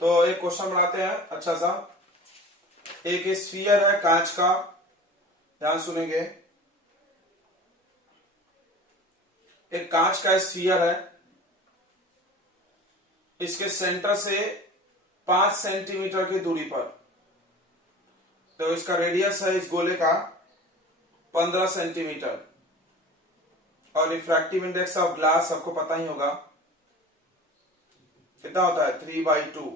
तो एक क्वेश्चन बनाते हैं अच्छा सा। एक स्फीयर है कांच का, ध्यान सुनेंगे। एक कांच का स्फीयर है, इसके सेंटर से 5 सेंटीमीटर की दूरी पर, तो इसका रेडियस है इस गोले का 15 सेंटीमीटर, और रिफ्रैक्टिव इंडेक्स ऑफ ग्लास आपको पता ही होगा कितना होता है, 3/2।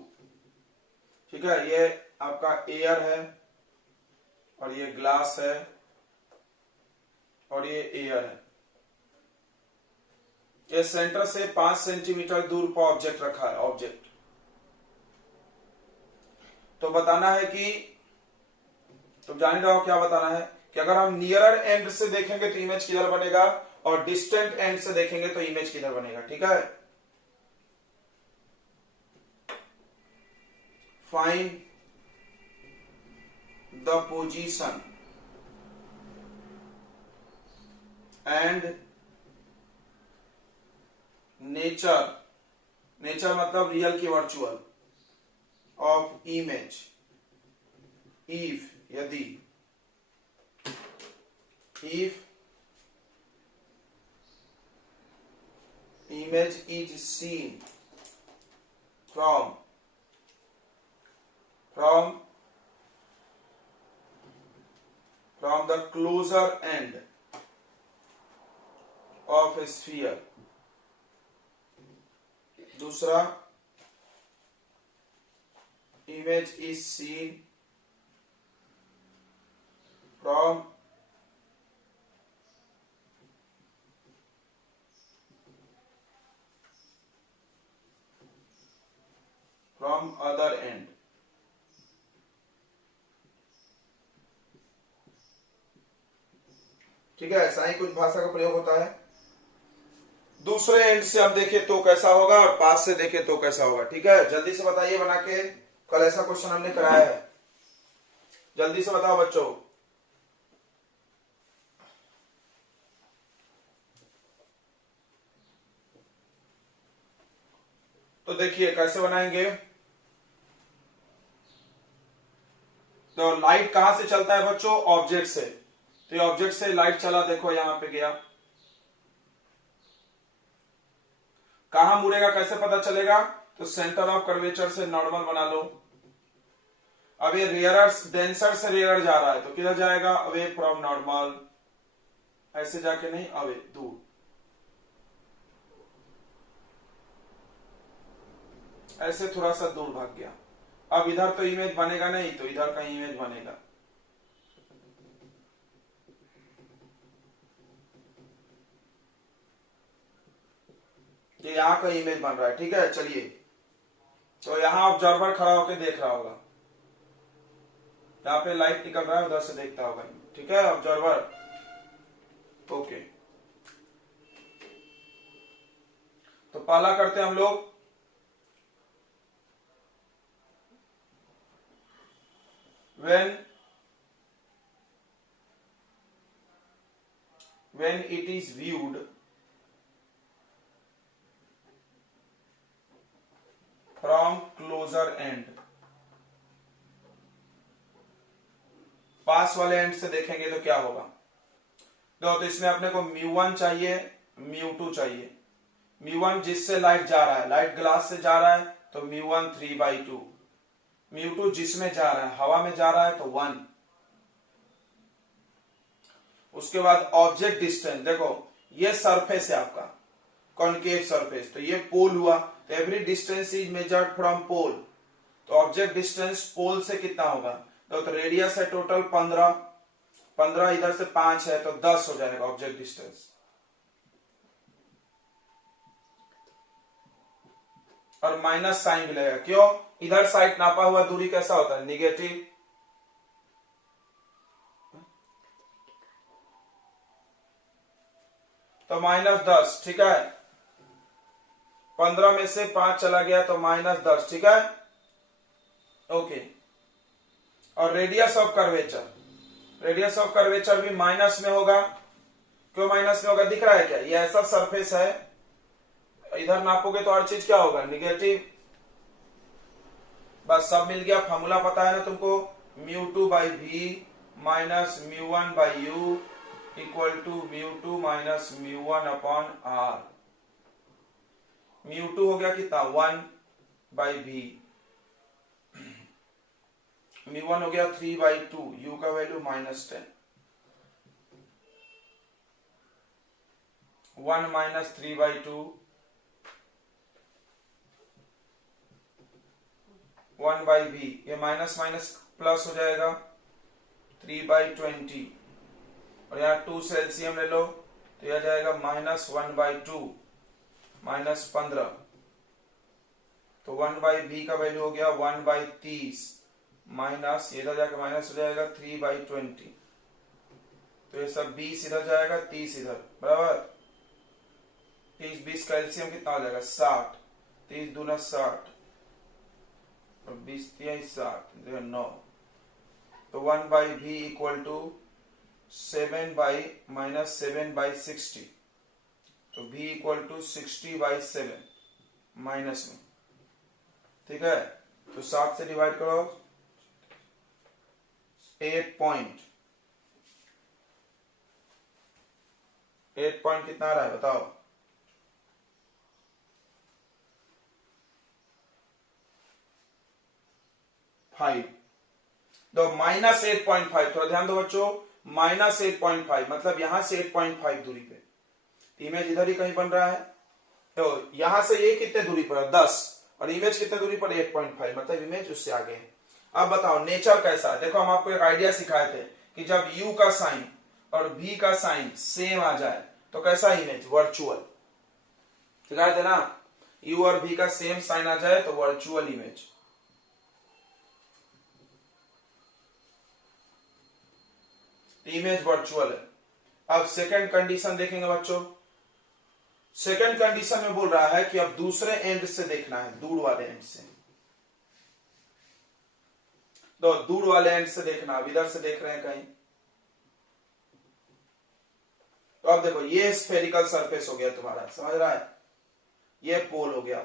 ठीक है, ये आपका एयर है और ये ग्लास है और ये एयर है। ये सेंटर से 5 सेंटीमीटर दूर पर ऑब्जेक्ट रखा है, ऑब्जेक्ट। तो बताना है कि, तुम जान ही रहो क्या बताना है, कि अगर हम नियरर एंड से देखेंगे तो इमेज किधर बनेगा, और डिस्टेंट एंड से देखेंगे तो इमेज किधर बनेगा। ठीक है, find the position and nature, nature मतलब रियल की वर्चुअल, ऑफ इमेज इफ, यदि, if image is seen from the closer end of a sphere। दूसरा, image is seen from other end। ठीक है, ऐसा ही कुछ भाषा का प्रयोग होता है। दूसरे एंड से हम देखें तो कैसा होगा, और पास से देखें तो कैसा होगा। ठीक है, जल्दी से बताइए बना के, कल ऐसा क्वेश्चन हमने कराया है, जल्दी से बताओ बच्चों। तो देखिए कैसे बनाएंगे। तो लाइट कहां से चलता है बच्चों, ऑब्जेक्ट से। तो ऑब्जेक्ट से लाइट चला, देखो यहां पे गया, कहां मुड़ेगा कैसे पता चलेगा, तो सेंटर ऑफ कर्वेचर से नॉर्मल बना लो। अब ये रेयरर, डेंसर से रेयरर जा रहा है तो किधर जाएगा, अवे फ्रॉम नॉर्मल, ऐसे जाके नहीं, अवे, दूर। ऐसे थोड़ा सा दूर भाग गया। अब इधर तो इमेज बनेगा नहीं, तो इधर का इमेज बनेगा। ये यहां का इमेज बन रहा है। ठीक है, चलिए, तो यहां ऑब्जर्वर खड़ा होकर देख रहा होगा, यहां पे लाइट निकल रहा है, उधर से देखता होगा। ठीक है, ऑब्जर्वर, ओके। तो पहला करते हैं हम लोग, when it is viewed from closer end, पास वाले एंड से देखेंगे तो क्या होगा। तो इसमें अपने को μ1 चाहिए, μ2 चाहिए। μ1 जिससे लाइट जा रहा है, लाइट ग्लास से जा रहा है तो μ1 3/2, μ2 जिसमें जा रहा है, हवा में जा रहा है तो 1। उसके बाद ऑब्जेक्ट डिस्टेंस, देखो ये सरफेस है आपका, कॉन्केव सरफेस, तो ये पोल हुआ, तो every distance is measured from pole, तो ऑब्जेक्ट डिस्टेंस पोल से कितना होगा, तो रेडियस है टोटल 15, इधर से 5 है तो 10 हो जाएगा ऑब्जेक्ट डिस्टेंस। और माइनस साइन मिलेगा, क्यों, इधर साइड नापा हुआ दूरी कैसा होता है, निगेटिव। तो -10। ठीक है, 15 में से 5 चला गया तो -10। ठीक है, ओके। और radius of curvature, radius of curvature भी माइनस में होगा। क्यों माइनस में होगा, दिख रहा है क्या, ये ऐसा सरफेस है, इधर नापोगे तो हर चीज क्या होगा, निगेटिव। बस सब मिल गया। फॉर्मूला पता है ना तुमको, μ2 by V minus μ1 by U equal to μ2 minus μ1 upon R. μ2 हो गया कितना 1 बाई वी, μ1 हो गया 3 बाई 2, यू का value -10, 1 minus 3 by 2, 1 by v, ये माइनस माइनस प्लस हो जाएगा 3 बाई 20, और यहाँ 2 से एलसीएम ले लो तो यह जाएगा -1 बाई 2 -15, तो 1 बाई वी का वैल्यू हो गया 1 बाई 30 माइनस, ये इधर जाकर माइनस हो जाएगा 3 बाई 20, तो ये सब 20 इधर जाएगा 30 इधर, बराबर 30 20 का एलसीएम कितना हो जाएगा 60, 30 दूना 60 और 20 3 60 9, तो 1 by v equal to 7 by minus 7 by 60, तो v equal to 60 by 7 minus में, ठीक है। तो 7 से डिवाइड करो, 8 पॉइंट कितना आ रहा है बताओ, फाइव। तो -8.5, थोड़ा ध्यान दो बच्चों, -8.5 मतलब यहां से 8.5 दूरी पे, इमेज इधर ही कहीं बन रहा है, तो यहां से ये कितने दूरी पर है 10, और इमेज कितने दूरी पर 8.5, मतलब इमेज उससे आगे है। अब बताओ नेचर कैसा है, देखो हम आपको एक आइडिया सिखाए थे कि जब u का साइन और v का साइन सेम आ जाए तो कैसा इमेज, वर्चुअल, सिखाए थे ना, u और v का सेम साइन आ जाए तो वर्चुअल इमेज। इमेज वर्चुअल है। अब सेकंड कंडीशन देखेंगे बच्चों, सेकंड कंडीशन में बोल रहा है कि अब दूसरे एंड से देखना है, दूर वाले एंड से, तो दूर वाले एंड से देखना, अब इधर से देख रहे हैं कहीं, तो अब देखो ये स्फेरिकल सरफेस हो गया तुम्हारा, समझ रहा है, ये पोल हो गया,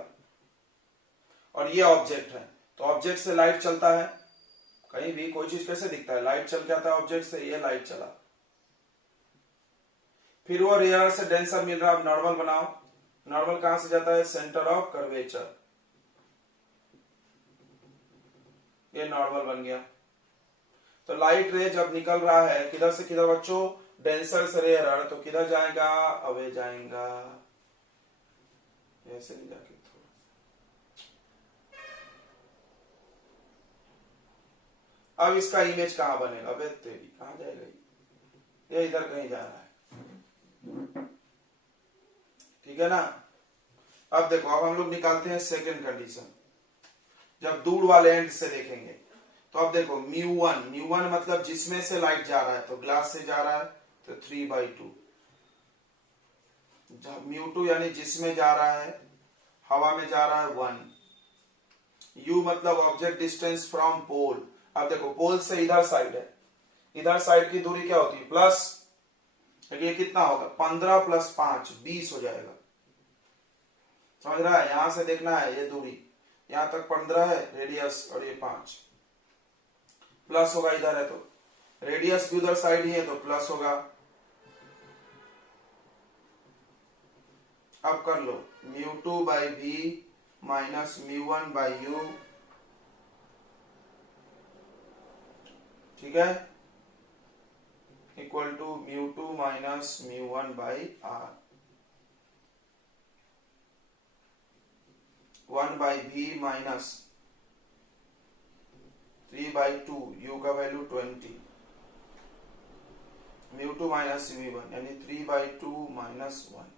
और ये ऑब्जेक्ट है, तो ऑब्जेक्ट से लाइट चलता है, कहीं भी कोई चीज कैसे दिखता है, लाइट चल जाता है ऑब्जेक्ट से, ये लाइट चला, फिर वो रेयर से डेंसर मिल रहा है। अब नॉर्मल बनाओ, नॉर्मल कहां से जाता है, सेंटर ऑफ कर्वेचर, ये नॉर्मल बन गया। तो लाइट रे जब निकल रहा है किधर से किधर बच्चों, डेंसर से रेयर, तो किधर जाएगा, अवे जाएगा, ऐसे नहीं जाके थोड़ा, अब इसका इमेज कहां बनेगा, अबे तेरी कहां जाएगा, ये इधर कहीं जा रहा है, ठीक है ना। अब देखो, अब हम लोग निकालते हैं सेकंड कंडीशन, जब दूर वाले एंड से देखेंगे, तो अब देखो μ1 मतलब जिसमें से लाइट जा रहा है, तो ग्लास से जा रहा है तो 3/2, μ2 यानी जिसमें जा रहा है, हवा में जा रहा है 1, u मतलब ऑब्जेक्ट डिस्टेंस फ्रॉम पोल, अब देखो पोल से इधर साइड है, इधर साइड की दूरी क्या होती है प्लस, ये कितना होगा 15 + 5 20 हो जाएगा, समझ रहा है, यहां से देखना है ये दूरी, यहां तक 15 है रेडियस, और ये 5 प्लस होगा, इधर है तो रेडियस भी उधर साइड ही है तो प्लस होगा। अब कर लो μ2 by V minus μ1 by U, ठीक है, equal to μ2 minus μ1 by R, 1 by V minus 3/2, u का वैल्यू 20, μ2 माइनस v1 यानी 3/2 माइनस 1,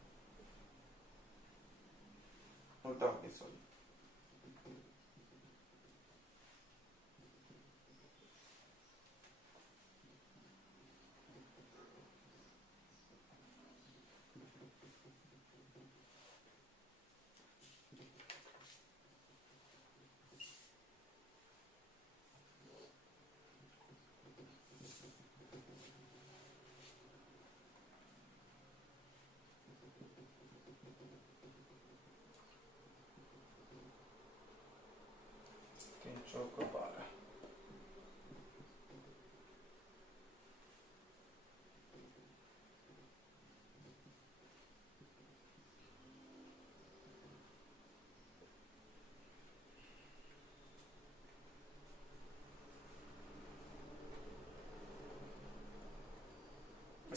उल्टा हो गया, सॉरी।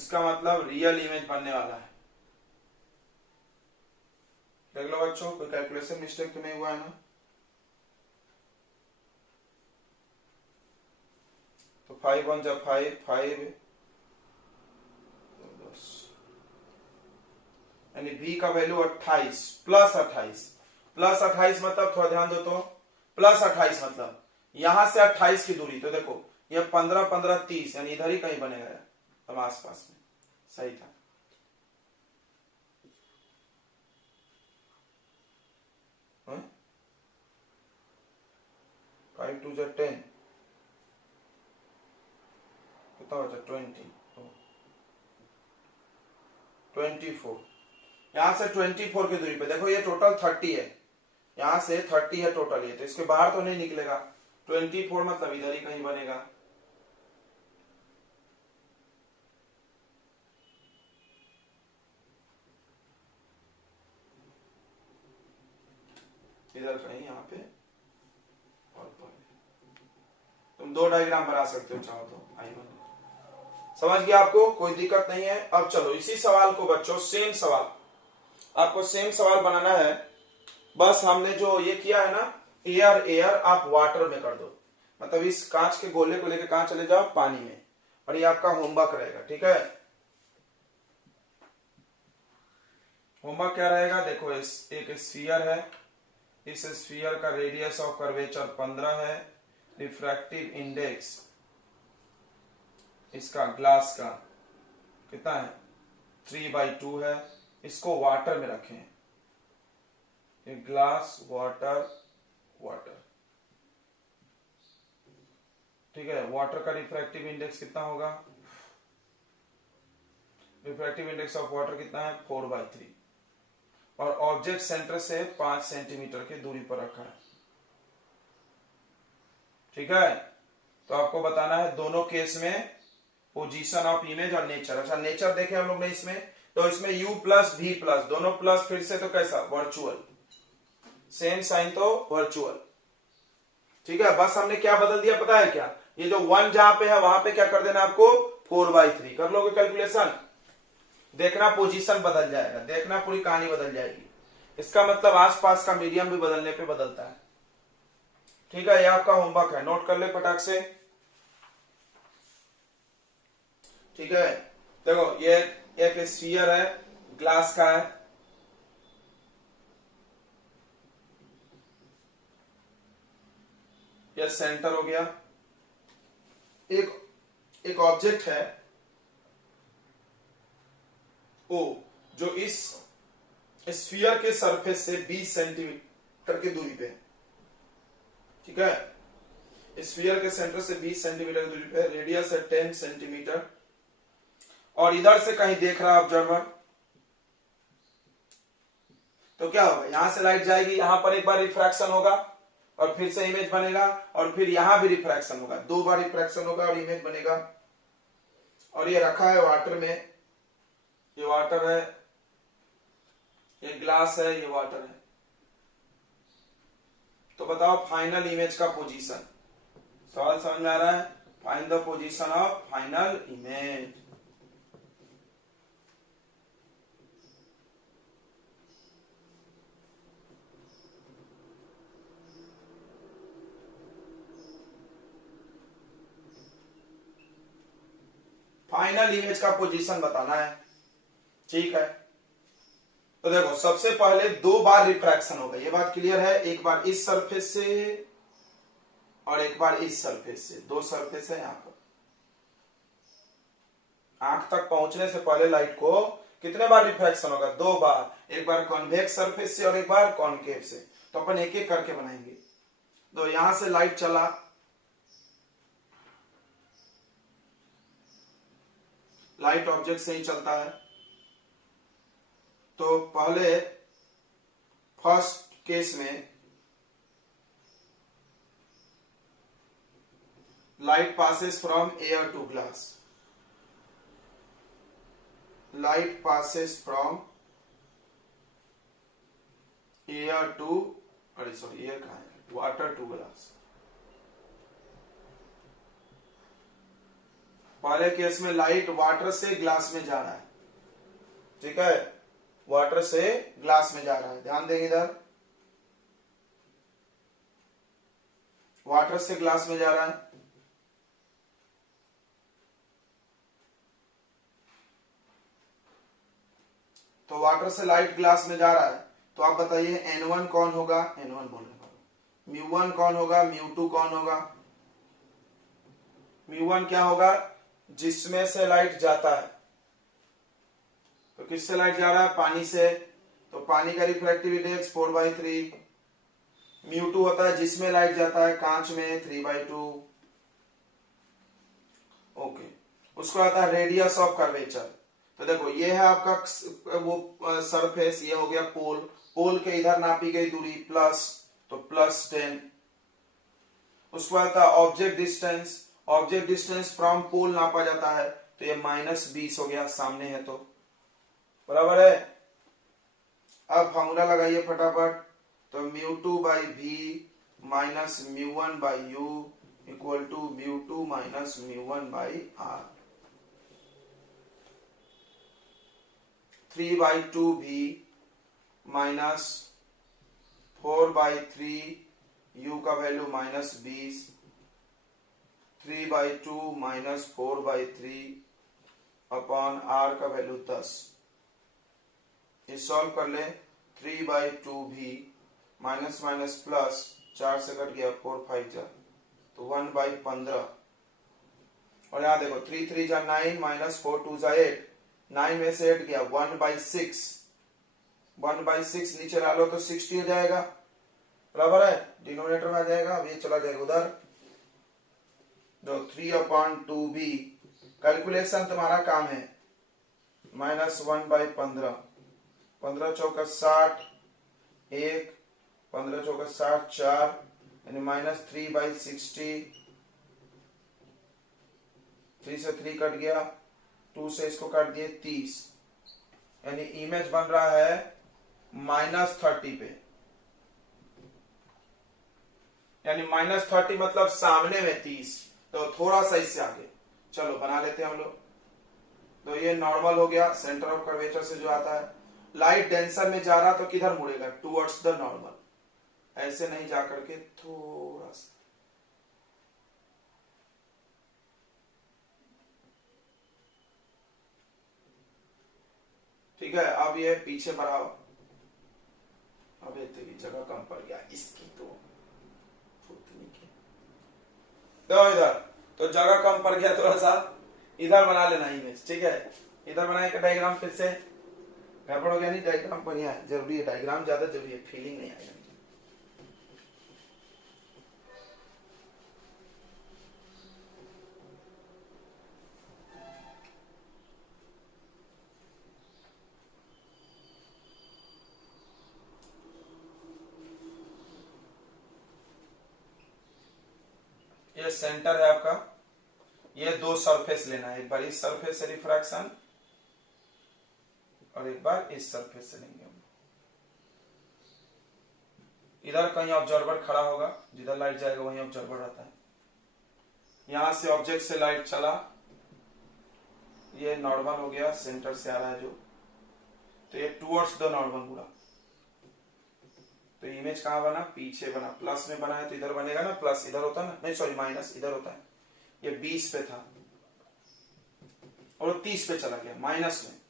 इसका मतलब रियल इमेज बनने वाला है। देख लो बच्चों, कोई कैलकुलेशन मिस्टेक तो नहीं हुआ है ना? तो 5 1 जा 5, 5 यानी v का वैल्यू 28 प्लस 28। प्लस 28 मतलब थोड़ा ध्यान दो तो, प्लस 28 मतलब यहां से 28 की दूरी, तो देखो ये 15 15 30, यानी इधर ही कहीं बनेगा, हम आसपास में। सही था। हाँ? 5 2 जा 10, कितना बचा? 24। यहां से 24 की दूरी पे देखो, ये टोटल 30 है, यहां से 30 है टोटल, ये तो इसके बाहर तो नहीं निकलेगा। 24 मतलब इधर ही कहीं बनेगा। इधर कहीं यहाँ पे, और तुम दो डायग्राम बना सकते हो चाहो तो। आई समझ गया आपको? कोई दिक्कत नहीं है। अब चलो इसी सवाल को बच्चों, सेम सवाल, आपको सेम सवाल बनाना है। बस हमने जो ये किया है ना, एयर एयर आप वाटर में कर दो, मतलब इस कांच के गोले को लेकर कहां चले जाओ? पानी में। और ये आपका होमवर्क रहेगा, ठीक है? होमवर्क क्या रहेगा? देखो एक स्फीयर है, इस स्फीयर का रेडियस ऑफ कर्वेचर 15 है, रिफ्रैक्टिव इंडेक्स इसका ग्लास का कितना है? 3/2 है। इसको वाटर में रखें, ये ग्लास वाटर वाटर, ठीक है? वाटर का रिफ्रैक्टिव इंडेक्स कितना होगा? रिफ्रैक्टिव इंडेक्स ऑफ वाटर कितना है? 4/3। और ऑब्जेक्ट सेंटर से 5 सेंटीमीटर की दूरी पर रखा है, ठीक है? तो आपको बताना है दोनों केस में पोजीशन ऑफ इमेज और नेचर। अच्छा नेचर देखे हम लोग ने इसमें, तो इसमें u प्लस v प्लस, दोनों प्लस, फिर से तो कैसा? वर्चुअल, सेम साइन तो वर्चुअल, ठीक है? बस हमने क्या बदल दिया पता है क्या? ये जो 1 जहां पे है वहां पे क्या कर देना आपको? 4/3 कर लोगे कैलकुलेशन, देखना पोजीशन बदल जाएगा, देखना पूरी कहानी बदल जाएगी। इसका मतलब आसपास का मीडियम भी बदलने पे बदलता है, ठीक है? ये आपका होमवर्क है, नोट कर ले फटाक से, ठीक है? देखो ये एक स्फीयर है, ग्लास का है, यह सेंटर हो गया। एक ऑब्जेक्ट है ओ, जो इस स्फीयर के सरफेस से 20 सेंटीमीटर की दूरी पे है, ठीक है? स्फीयर के सेंटर से 20 सेंटीमीटर की दूरी पे, रेडियस है 10 सेंटीमीटर, और इधर से कहीं देख रहा ऑब्जर्वर, तो क्या होगा? यहां से लाइट जाएगी, यहां पर एक बार रिफ्रैक्शन होगा और फिर से इमेज बनेगा, और फिर यहां भी रिफ्रैक्शन होगा, 2 बार रिफ्रैक्शन होगा और इमेज बनेगा। और ये रखा है वाटर में, ये वाटर है, ये ग्लास है, ये वाटर है। तो बताओ फाइनल इमेज का पोजीशन, सवाल समझ में आ रहा है? Find the position of final image. Final image का पोजीशन बताना है, ठीक है? तो देखो सबसे पहले 2 बार रिफ्रैक्शन होगा, ये बात क्लियर है? एक बार इस सरफेस से और एक बार इस सरफेस से, 2 सरफेस है यहां पर। आंख तक पहुंचने से पहले लाइट को कितने बार रिफ्रैक्शन होगा? 2 बार, एक बार कॉन्वेक्स सरफेस से और एक बार कॉनकेव से। तो अपन एक एक करके बनाएंगे। तो यहां से लाइट चला, लाइट ऑब्जेक्ट से ही चलता है, तो पहले फर्स्ट केस में light passes from air to glass, light passes from air to, sorry air कहाँ है? water to glass। पहले केस में लाइट वाटर से ग्लास में जा रहा है, ठीक है, वाटर से ग्लास में जा रहा है, ध्यान देंगे इधर, वाटर से ग्लास में जा रहा है। तो वाटर से लाइट ग्लास में जा रहा है, तो आप बताइए N1 कौन होगा, N1 बोलने वाला, μ1 कौन होगा, μ2 कौन होगा। μ1 क्या होगा, जिसमें से लाइट जाता है, तो किससे लाइट जा रहा है, पानी से, तो पानी का रिफ्रैक्टिव इंडेक्स 4/3। μ2 होता है जिसमें लाइट जाता है, कांच में, 3/2। ओके, उसको आता है रेडियस ऑफ कर्वेचर। तो देखो ये है आपका वो सरफेस, ये हो गया पोल, पोल के इधर नापी गई दूरी प्लस, तो +10। उसको आता है object distance, object distance from pole नापा जाता है, तो ये -20 हो गया, सामने है तो बराबर है। अब फॉर्मूला लगाइए फटाफट, तो μ2/v minus μ1/u equal to μ2 minus μ1/r। 3/2v minus 4/3 u का वैल्यू -20, 3/2 माइनस 4/3 अपॉन r का वैल्यू 10। ये सॉल्व कर ले, 3/2v माइनस माइनस प्लस, 4 से कट गया, 4 5 जा, तो 1/15। और यहाँ देखो 3 3 जा 9 माइनस 4 2 जा 8, 9 में से 8 गया, 1/6, 1/6 नीचे डालो तो 60 हो जाएगा, बराबर है, डिनोमिनेटर में आ जाएगा। अब ये चला जाएगा उधर, तो 3/2v कैलकुलेशन तुम्हारा काम है, -1/15, 15 चौका 60, 1, 15 चौका 60, 4, यानी -3/60, 3 से 3 कट गया, 2 से इसको काट दिए 30, यानी इमेज बन रहा है -30 पे, यानी -30 मतलब सामने में 30, तो थोड़ा सा इससे आगे। चलो बना लेते हैं हम लोग। तो ये नॉर्मल हो गया, सेंटर ऑफ कर्वेचर से जो आता है। लाइट डेंसर में जा रहा तो किधर मुड़ेगा, टुवर्ड्स द नॉर्मल, ऐसे नहीं जाकर के थोड़ा सा। ठीक है, अब ये पीछे बढ़ाओ, अब ये तेरी जगह कम पड़ गया इसकी, तो इधर तो जगह कम पड़ गया, थोड़ा सा इधर बना लेना इमेज, ठीक है। इधर बनाए का डायग्राम, फिर से गड़बड़ हो गया नहीं, डायग्राम बढ़िया है, जरूरी है, डायग्राम ज्यादा जरूरी है, फीलिंग नहीं आएगा। ये सेंटर है आपका, ये दो सरफेस लेना है, एक बार इस सरफेस से रिफ्रैक्शन और एक बार इस सरफेस से लेंगे। इधर कहीं ऑब्जर्वर खड़ा होगा, जिधर लाइट जाएगा वहीं ऑब्जर्वर रहता है। यहां से ऑब्जेक्ट से लाइट चला, ये नॉर्मल हो गया, सेंटर से आ रहा है जो, तो ये टुवर्ड्स द नॉर्मल पूरा। तो इमेज कहां बना, पीछे बना, प्लस में बना है तो इधर बनेगा ना, प्लस इधर होता ना, नहीं सॉरी माइनस इधर होता है। ये 20 पे था और 30 पे चला गया, माइनस में।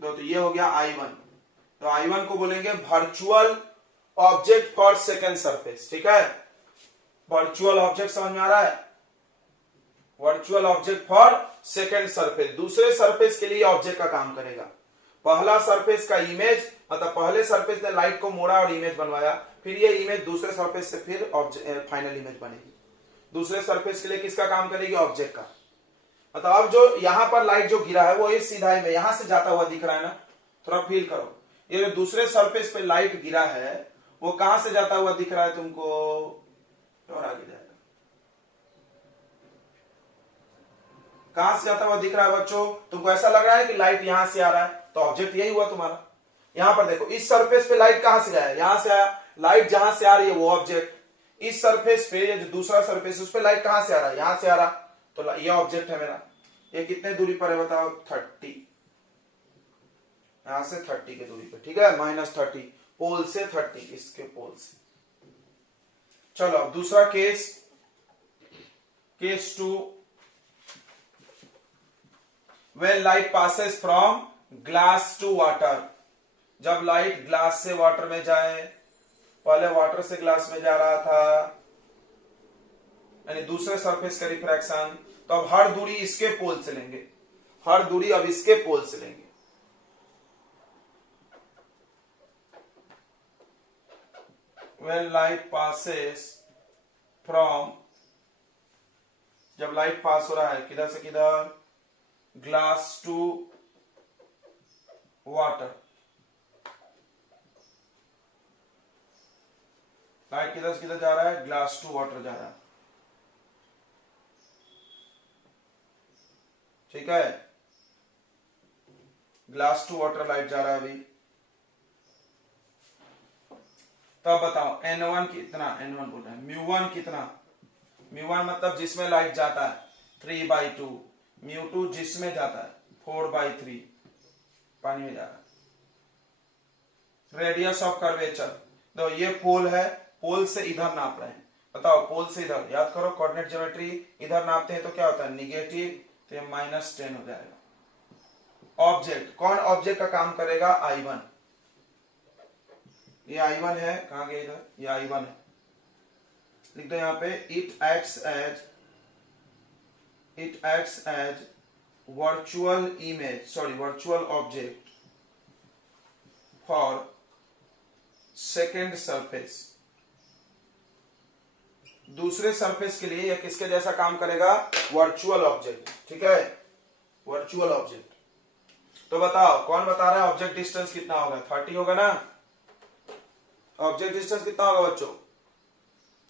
तो ये हो गया I1। तो I1 को बोलेंगे virtual object for second surface, ठीक है। वर्चुअल ऑब्जेक्ट समझ में आ रहा है, virtual object for second surface, दूसरे सरफेस के लिए ऑब्जेक्ट का काम करेगा। पहला सरफेस का इमेज, मतलब पहले सरफेस ने लाइट को मोड़ा और इमेज बनवाया, फिर ये इमेज दूसरे सरफेस से फिर फाइनल इमेज बनेगी। दूसरे सरफेस के लिए किसका काम करेगी, ऑब्जेक्ट का। मतलब अब जो यहां पर लाइट जो गिरा है वो इस सीधाई में यहां से जाता हुआ दिख रहा है ना, थोड़ा फील करो। ये जो दूसरे सरफेस पे लाइट गिरा है वो कहां से जाता हुआ दिख रहा है तुमको, और आगे जाएगा, कहां से जाता हुआ दिख रहा है बच्चों, तुमको ऐसा लग रहा है कि लाइट यहां से आ रहा है, तो ऑब्जेक्ट यही हुआ तुम्हारा। यहां पर देखो, इस सरफेस पे लाइट कहां से आया, यहां से आया, लाइट जहां से आ रही है वो ऑब्जेक्ट, इस सरफेस पे, ये जो दूसरा सरफेस उस पे लाइट कहां से आ रहा है, यहां से आ रहा, तो ये ऑब्जेक्ट है मेरा, ये कितने दूरी पर है बताओ, 30, यहां से 30 की दूरी पे, ठीक है, -30 पोल से 30, इसके पोल से। चलो अब दूसरा case, case 2, when light passes from glass to water, जब लाइट ग्लास से वाटर में जाए, पहले वाटर से ग्लास में जा रहा था, यानी दूसरे सरफेस का रिफ्रैक्शन, तो अब हर दूरी इसके पोल से लेंगे, हर दूरी अब इसके पोल से लेंगे। when light passes from, जब लाइट पास हो रहा है किधर से किधर, ग्लास टू वाटर, लाइट किधर से किधर जा रहा है, ग्लास टू वाटर जा रहा है, ठीक है, ग्लास टू वाटर लाइट जा रहा है अभी। तब बताओ N1 कितना, N1 बोल रहे हैं, μ1 कितना, μ1 मतलब जिसमें लाइट जाता है 3/2, μ2 जिसमें जाता है 4/3, पानी में जा रहा है। रेडियस ऑफ कर्वेचर, तो ये पोल है, पोल से इधर नाप रहे हैं, बताओ पोल से इधर, याद करो कोऑर्डिनेट ज्योमेट्री, इधर नापते हैं तो क्या होता है निगेटिव, तो ये -10 हो जाएगा। ऑब्जेक्ट, कौन ऑब्जेक्ट का काम करेगा, I1, ये I1 है, कहां गया इधर, ये I1 है, लिख दो यहां पे, it acts as virtual image, sorry virtual object for second surface, दूसरे सरफेस के लिए यह किसके जैसा काम करेगा, वर्चुअल ऑब्जेक्ट, ठीक है, वर्चुअल ऑब्जेक्ट। तो बताओ कौन बता रहा है ऑब्जेक्ट डिस्टेंस कितना होगा, 30 होगा ना, ऑब्जेक्ट डिस्टेंस कितना होगा बच्चों,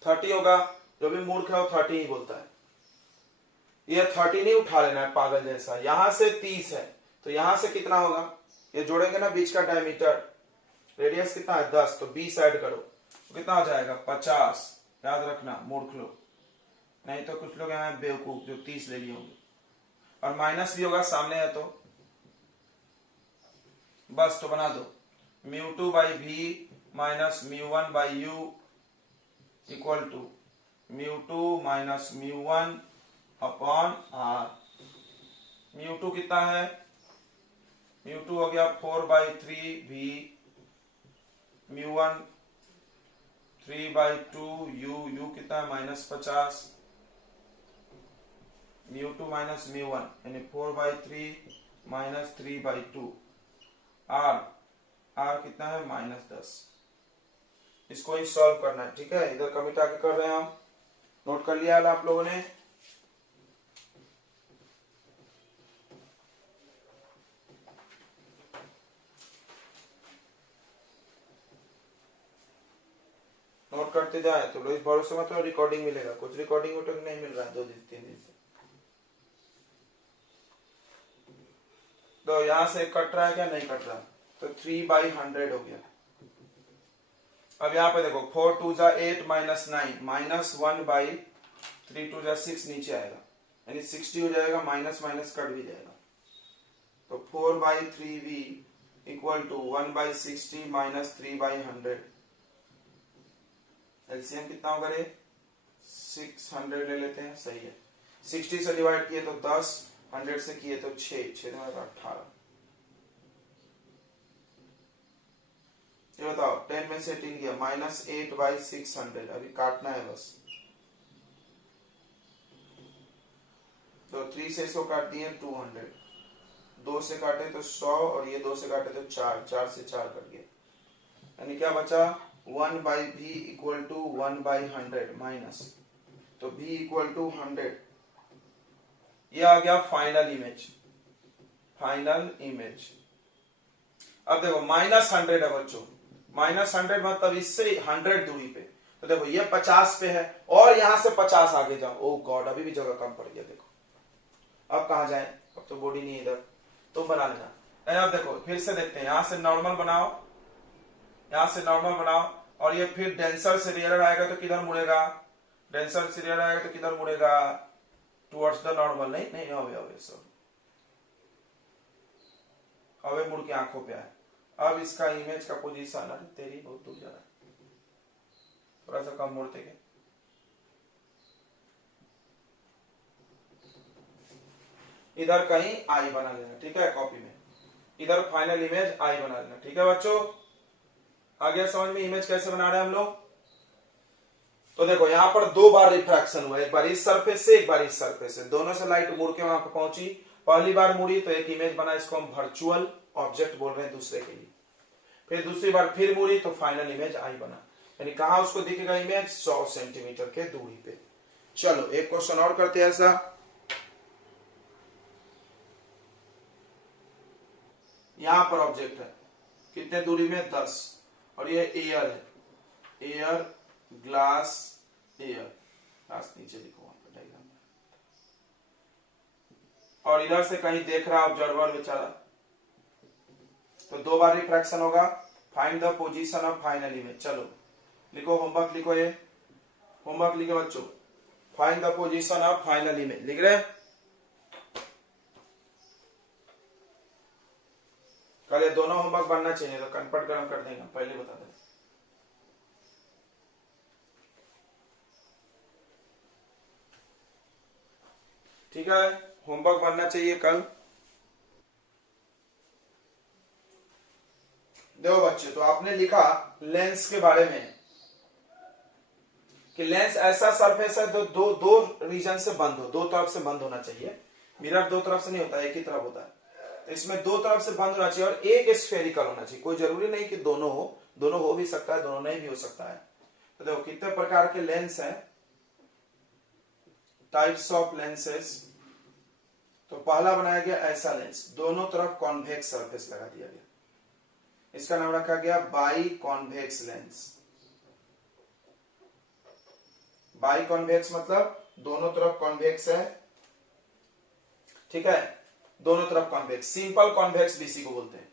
30 होगा, जो भी मूर्ख है वो 30 ही बोलता है, ये 30 नहीं उठा लेना है पागल जैसा, यहां से 30 है, तो यहां से कितना होगा, ये जोड़ेंगे ना बीच का डायमीटर, रेडियस कितना है 10, तो 20 ऐड करो, तो कितना हो जाएगा 50, याद रखना मूर्ख लोग, नहीं तो कुछ लोग यहाँ बेवकूफ जो 30 ले लिए होंगे, और माइनस भी होगा सामने है तो बस, तो बना दो μ2/v minus μ1/u equal to μ2 minus μ1 upon r। μ2 कितना है, μ2 हो गया 4/3v, μ1 3/2u, u कितना है -50, μ2 माइनस μ1 यानी 4/3 माइनस 3/2, r कितना है -10। इसको ही सॉल्व करना है, ठीक है, इधर कमिट आके कर रहे हैं हम, नोट कर लिया आप लोगों ने। नोट करते जाए तो लो, इस भरोसे में तो रिकॉर्डिंग मिलेगा, कुछ रिकॉर्डिंग नहीं मिल रहा है 2 दिन 3 दिन से। तो यहां से कट रहा है क्या, नहीं कट रहा, तो 3/100 हो गया। अब यहाँ पे देखो 4 2 जा 8 माइनस 9 माइनस 1/3 2 जा 6 नीचे आएगा, यानी 60 हो जाएगा, माइनस माइनस कट भी जाएगा, तो 4/3v equal to 1/60 minus 3/100, LCM कितना होगा रे, 600 ले लेते हैं, सही है, 60 से डिवाइड किए तो 10, 100 से किए तो 6 18। ये बताओ 10 में से 18 गया, -8/600, अभी काटना है बस, तो 3 से इसको काट दिए 200, 2 से काटे तो 100, और ये 2 से काटे तो 4, 4 से 4 कट गया, यानी क्या बचा 1/v इक्वल टू 1/100 माइनस, तो v इक्वल टू 100, ये आ गया फाइनल इमेज, फाइनल इमेज। अब देखो -100 है बच्चों, -100 मतलब इससे 100 दूरी पे, तो देखो ये 50 पे है, और यहां से 50 आगे जाओ, ओ गॉड अभी भी जगह कम पड़ गया, देखो अब कहां जाए, अब तो बॉडी नहीं है इधर, तुम बना लेना। अब देखो फिर से देखते हैं, यहां से नॉर्मल बनाओ, यहां से नॉर्मल बनाओ, और ये फिर डेंसर से रेयर आएगा तो किधर मुड़ेगा, डेंसर से रेयर आएगा तो किधर मुड़ेगा, टुवर्ड्स द नॉर्मल। नहीं नहीं, हवे सब हवे मुड़ के आंखों पे आए। अब इसका इमेज का पोजीशन, अरे तेरी बहुत दूर जा रहा है, थोड़ा सा कम मुड़ते के, इधर कहीं आई बना लेना, ठीक है, कॉपी में इधर फाइनल इमेज आई बना लेना, ठीक है बच्चों। आ गया समझ में इमेज कैसे बना रहे हैं हम लोग। तो देखो यहां पर दो बार रिफ्रैक्शन हुआ, एक बार इस सरफेस से एक बार इस सरफेस से, दोनों से लाइट मुड़ के वहां पर पहुंची। पहली बार मुड़ी तो एक इमेज बना, इसको हम वर्चुअल ऑब्जेक्ट बोल रहे हैं दूसरे के लिए। फिर दूसरी बार फिर मुड़ी तो फाइनल इमेज आई बना, यानी कहां उसको दिखेगा इमेज, 100 सेंटीमीटर के दूरी पे। चलो एक क्वेश्चन और करते हैं ऐसा। यहां पर ऑब्जेक्ट है कितने दूरी में, 10, और ये एयर है, एयर ग्लास एयर, ग्लास नीचे लिखो वहां पर डायग्राम में, और इधर से कहीं देख रहा ऑब्जर्वर बेचारा, तो दो बार रिफ्रैक्शन होगा। Find the position of final image. चलो लिखो, होमवर्क लिखो, ये होमवर्क लिखो बच्चों, find the position of final image लिख रहे हैं। कल ये दोनों होमवर्क बनना चाहिए, तो कनपट गरम कर देंगे, पहले बता दें। ठीक है, होमवर्क बनना चाहिए कल। देखो बच्चे, तो आपने लिखा लेंस के बारे में कि लेंस ऐसा सरफेस है तो दो रीजन से बंद हो, दो तरफ से बंद होना चाहिए। मिरर दो तरफ से नहीं होता, एक ही तरफ होता है, तो इसमें दो तरफ से बंद होना चाहिए और एक स्फेरिकल होना चाहिए। कोई जरूरी नहीं कि दोनों हो भी सकता है, दोनों नहीं भी हो सकता है। तो देखो कितने प्रकार के लेंस हैं, टाइप्स ऑफ लेंसेस। तो पहला बनाया गया ऐसा लेंस, दोनों तरफ कॉन्वेक्स सरफेस लगा दिया गया, इसका नाम रखा गया by convex lens. By convex मतलब दोनों तरफ कॉन्वेक्स है, ठीक है, दोनों तरफ कॉन्वेक्स, सिंपल कॉन्वेक्स भी इसी को बोलते हैं।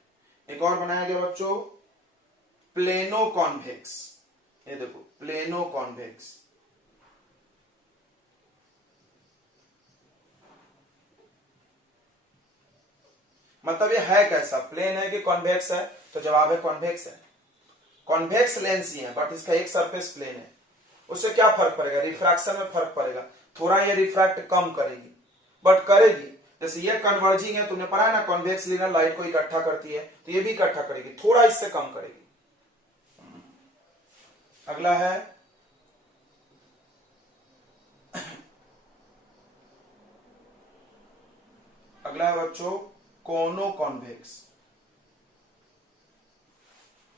एक और बनाया गया बच्चों प्लेनो कॉन्वेक्स, ये देखो प्लेनो कॉन्वेक्स, मतलब ये है कैसा, प्लेन है कि कॉन्वेक्स है, तो जवाब है कॉन्वेक्स है। कॉन्वेक्स लेंस ही है, बट इसका एक सरफेस प्लेन है। उससे क्या फर्क पड़ेगा, रिफ्रैक्शन में फर्क पड़ेगा, थोड़ा ये रिफ्रैक्ट कम करेगी, बट करेगी। जैसे ये कन्वर्जिंग है, तुमने पढ़ा है ना, कॉन्वेक्स लेंस लाइट को इकट्ठा करती है, तो ये भी इकट्ठा करेगी, थोड़ा इससे कम करेगी। अगला है बच्चों कोनो कॉन्वेक्स।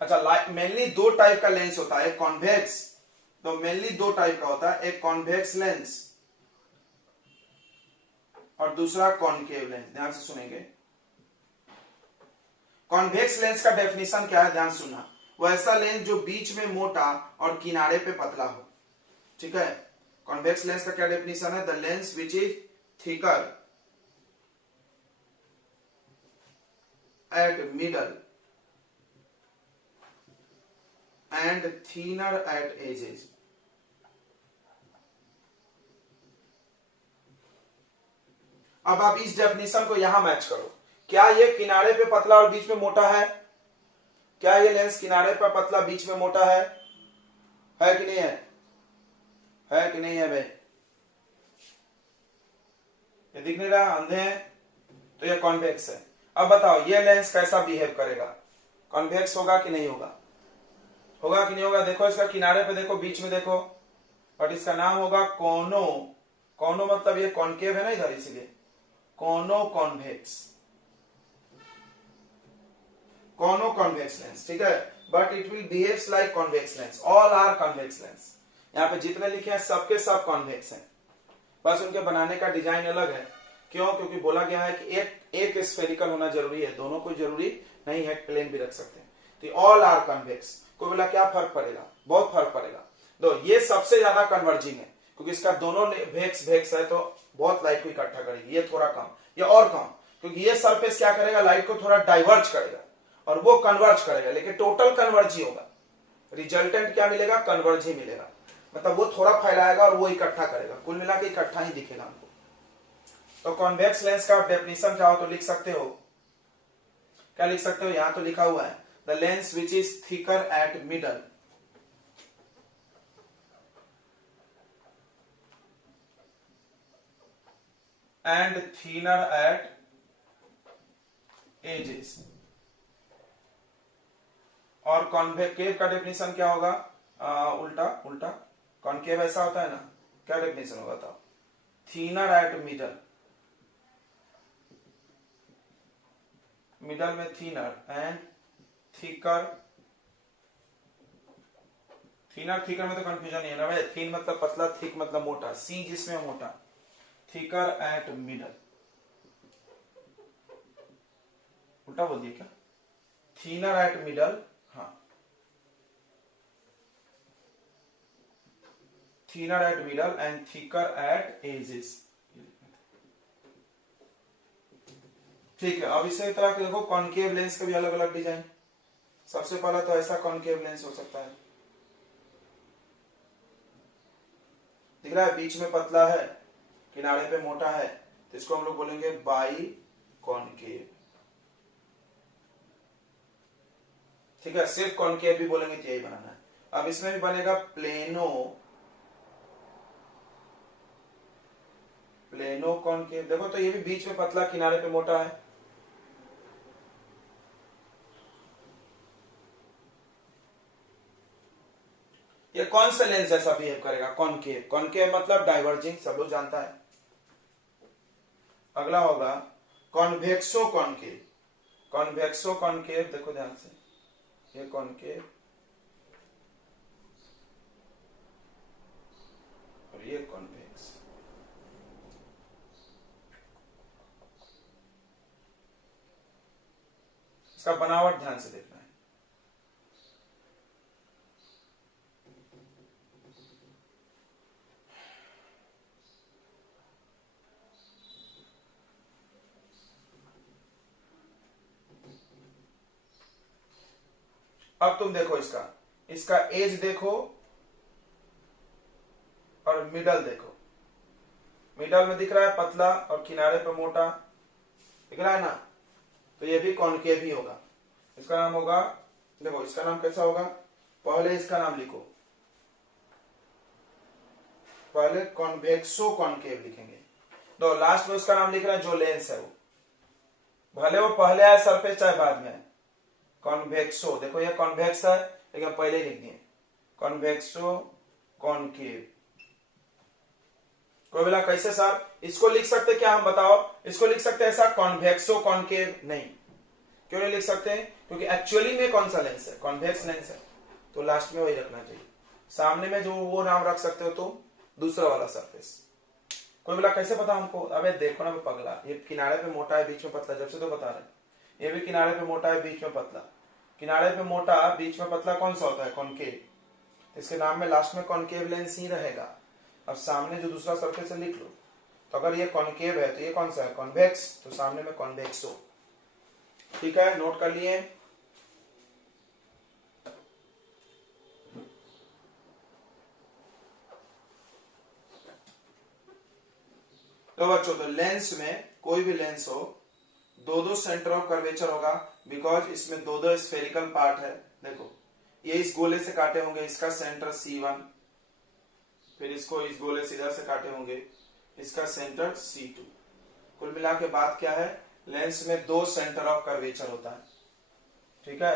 अच्छा, मेनली दो टाइप का लेंस होता है, एक कॉन्वेक्स, तो मेनली दो टाइप का होता है, एक कॉन्वेक्स लेंस और दूसरा कॉनकेव लेंस। ध्यान से सुनेंगे, कॉन्वेक्स लेंस का डेफिनेशन क्या है, ध्यान सुनना। वो ऐसा लेंस जो बीच में मोटा और किनारे पे पतला हो, ठीक है। कॉन्वेक्स लेंस का क्या डेफिनेशन है, the lens which is thicker at middle and thinner at edges। अब आप इस डेफिनेशन को यहां मैच करो, क्या ये किनारे पे पतला और बीच में मोटा है, क्या ये लेंस किनारे पर पतला बीच में मोटा है कि नहीं है कि नहीं है भाई, ये दिख नहीं रहा, अंधे हैं, तो ये कॉन्वेक्स है। अब बताओ ये लेंस कैसा बिहेव करेगा, कॉन्वेक्स होगा कि नहीं होगा, होगा कि नहीं होगा। देखो इसका किनारे पे देखो, बीच में देखो, और इसका नाम होगा कोनो। कोनो मतलब ये कॉनकेव है ना इधर, इसलिए कोनो कॉन्वेक्स, कोनो कॉन्वेक्स लेंस, ठीक है। But it will behaves like convex lens, all are convex lens. यहाँ पे जितने लिखे हैं सबके सब कॉन्वेक्स हैं, बस उनके बनाने का डिजाइन अलग है। क्यों, क्योंकि बोला गया है कि एक स्फेरिकल होना जरूरी है, दोनों कोई जरूरी नहीं है, प्लेन भी रख सकते हैं। तो ऑल आर कन्वेक्स, कोई बोला क्या फर्क पड़ेगा, बहुत फर्क पड़ेगा। तो ये सबसे ज्यादा कन्वर्जिंग है, क्योंकि इसका दोनों वेक्स है, तो बहुत लाइट को इकट्ठा करेगी। ये थोड़ा कम, ये और कम, क्योंकि ये सरफेस क्या करेगा, लाइट को थोड़ा डाइवर्ज करेगा और वो कन्वर्ज करेगा, लेकिन टोटल कन्वर्ज ही होगा, रिजल्टेंट क्या मिलेगा, कन्वर्ज ही मिलेगा, मतलब वो थोड़ा फैलाएगा और वो इकट्ठा करेगा, कुल मिला के इकट्ठा ही दिखेगा हमको। तो कॉन्वेक्स लेंस का डेफिनेशन क्या हो तो लिख सकते हो, क्या लिख सकते हो, यहां तो लिखा हुआ है the lens which is thicker at middle and thinner at edges. और कॉन्वेकेव का डेफिनेशन क्या होगा, उल्टा उल्टा, कॉन्केव ऐसा होता है ना, क्या डेफिनेशन होगा बताओ, थिनर एट मिडल, मिडल में thinner and thicker, thinner thicker में तो कंफ्यूजन नहीं है ना भाई, थिन मतलब पतला, थिक मतलब मोटा, सी जिसमें मोटा, थिकर एट मिडल, उल्टा बोल दिया क्या, थिनर एट मिडल, हाँ thinner at middle and thicker at edges. ठीक है, अब इसी तरह के देखो कॉन्केव लेंस के भी अलग अलग डिजाइन। सबसे पहला तो ऐसा कॉन्केव लेंस हो सकता है, दिख रहा है, बीच में पतला है, किनारे पे मोटा है, तो इसको हम लोग बोलेंगे बाई कॉन्केव। ठीक है, सिर्फ कॉन्केव भी बोलेंगे तो यही बनाना है। अब इसमें भी बनेगा प्लेनो, प्लेनो कॉन्केव। देखो तो ये भी बीच में पतला, किनारे पे मोटा है, ये कौन सा लेंस जैसा बिहेव करेगा, कॉन्केव। कॉन्केव मतलब डाइवर्जिंग, सब लोग जानता है। अगला होगा कॉन्वेक्सो कॉन्केव, कॉन्वेक्सो कॉन्केव, देखो ध्यान से, ये कॉन्केव और ये कॉन्वेक्स। इसका बनावट ध्यान से देखना है। अब तुम देखो इसका, इसका एज देखो और मिडल देखो, मिडल में दिख रहा है पतला और किनारे पर मोटा, दिख रहा है ना, तो ये भी कॉन्केव ही होगा। इसका नाम होगा, देखो इसका नाम कैसा होगा, पहले इसका नाम लिखो, पहले कॉन्वेक्सो कॉन्केव लिखेंगे, तो लास्ट में उसका नाम लिख रहे हैं जो लेंस है वो, भले वो पहले आए सरफेस चाहे बाद में आए, कॉन्वेक्सो। देखो ये कॉन्वेक्स है लेकिन पहले लिख दिए, कॉन्वेक्सो कॉन्केव। कोई बोला कैसे सर, इसको लिख सकते क्या हम, बताओ, इसको लिख सकते ऐसा कॉन्वेक्सो कॉन्केव, नहीं, क्यों नहीं लिख सकते, क्योंकि एक्चुअली में कौन सा लेंस है, कॉन्वेक्स लेंस है, तो लास्ट में वही रखना चाहिए। सामने में जो वो नाम रख सकते हो तो दूसरा वाला सरफेस। कोई बोला कैसे पता हमको, अबे देखो ना पगला, ये किनारे पे मोटा है बीच में पतला, जब से तो बता रहे, ये भी किनारे पे मोटा है बीच में पतला, किनारे पे मोटा बीच में पतला कौन सा होता है, कॉन्केव। इसके नाम में लास्ट में कॉन्केव लेंस ही रहेगा। अब सामने जो दूसरा सरफेस है लिख लो, तो अगर ये कॉन्केव है तो ये कौन सा है, कॉन्वेक्स, तो सामने में कॉन्वेक्सो। ठीक है, नोट कर लिए। तो बच्चों तो लेंस में कोई भी लेंस हो, दो दो सेंटर ऑफ कर्वेचर होगा, बिकॉज इसमें दो दो स्फेरिकल पार्ट है। देखो ये इस गोले से काटे होंगे, इसका सेंटर C1, फिर इसको इस गोले से इधर से काटे होंगे, इसका सेंटर C2। कुल मिला के बात क्या है, लेंस में दो सेंटर ऑफ कर्वेचर होता है। ठीक है,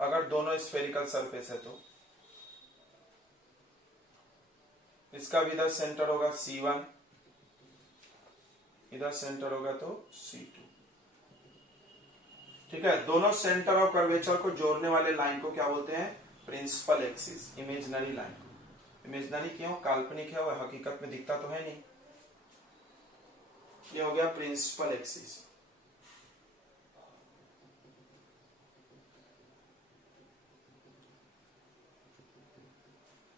अगर दोनों स्फेरिकल सरफेस है तो इसका भी इधर सेंटर होगा C1, इधर सेंटर होगा तो C2। ठीक है, दोनों सेंटर ऑफ कर्वेचर को जोड़ने वाले लाइन को क्या बोलते हैं, principal axis, imaginary line. Imaginary क्यों, काल्पनिक है, वह हकीकत में दिखता तो है नहीं, ये हो गया प्रिंसिपल एक्सिस।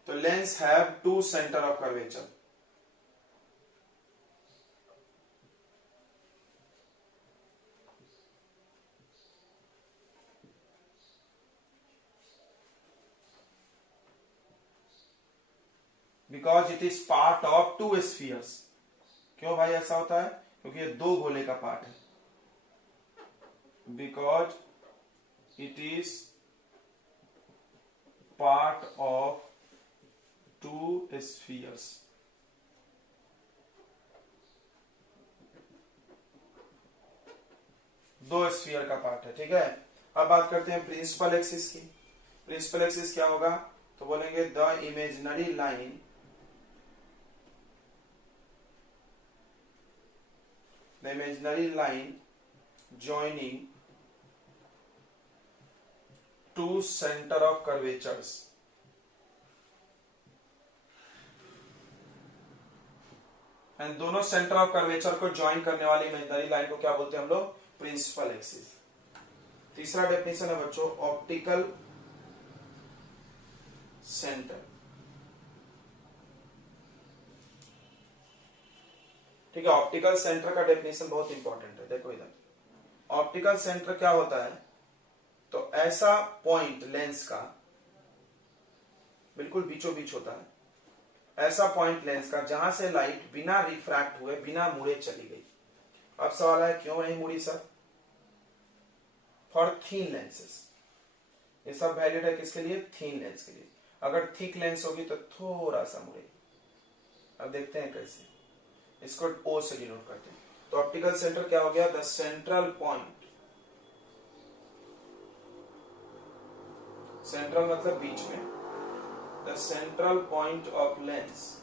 तो lens have two centre of curvature, because it is part of two spheres. क्यों भाई ऐसा होता है? क्योंकि ये दो गोले का पार्ट है। Because it is part of two spheres. दो स्फीयर का पार्ट है, ठीक है। अब बात करते हैं प्रिंसिपल एक्सिस की। प्रिंसिपल एक्सिस क्या होगा? तो बोलेंगे the imaginary line joining two center of curvatures and दोनों सेंटर ऑफ कर्वेचर को ज्वाइन करने वाली इमेजिनरी लाइन को क्या बोलते हैं हम लोग? Principal axis. तीसरा डेफिनेशन है बच्चों ऑप्टिकल सेंटर। ठीक है, ऑप्टिकल सेंटर का डेफिनेशन बहुत इंपॉर्टेंट है। देखो इधर ऑप्टिकल सेंटर क्या होता है? तो ऐसा पॉइंट लेंस का बिल्कुल बीचों बीच होता है, ऐसा पॉइंट लेंस का जहां से लाइट बिना रिफ्रैक्ट हुए बिना मुड़े चली गई। अब सवाल है क्यों नहीं मुड़ी सर? For thin lenses. ये सब वैलिड है किसके लिए? थीन लेंस के लिए। अगर थिक लेंस होगी तो थोड़ा सा मुड़ेगी। अब देखते हैं कैसे। इसको ओ से डिनोट करते हैं। तो ऑप्टिकल सेंटर क्या हो गया? The central point. सेंट्रल मतलब बीच में। The central point of lens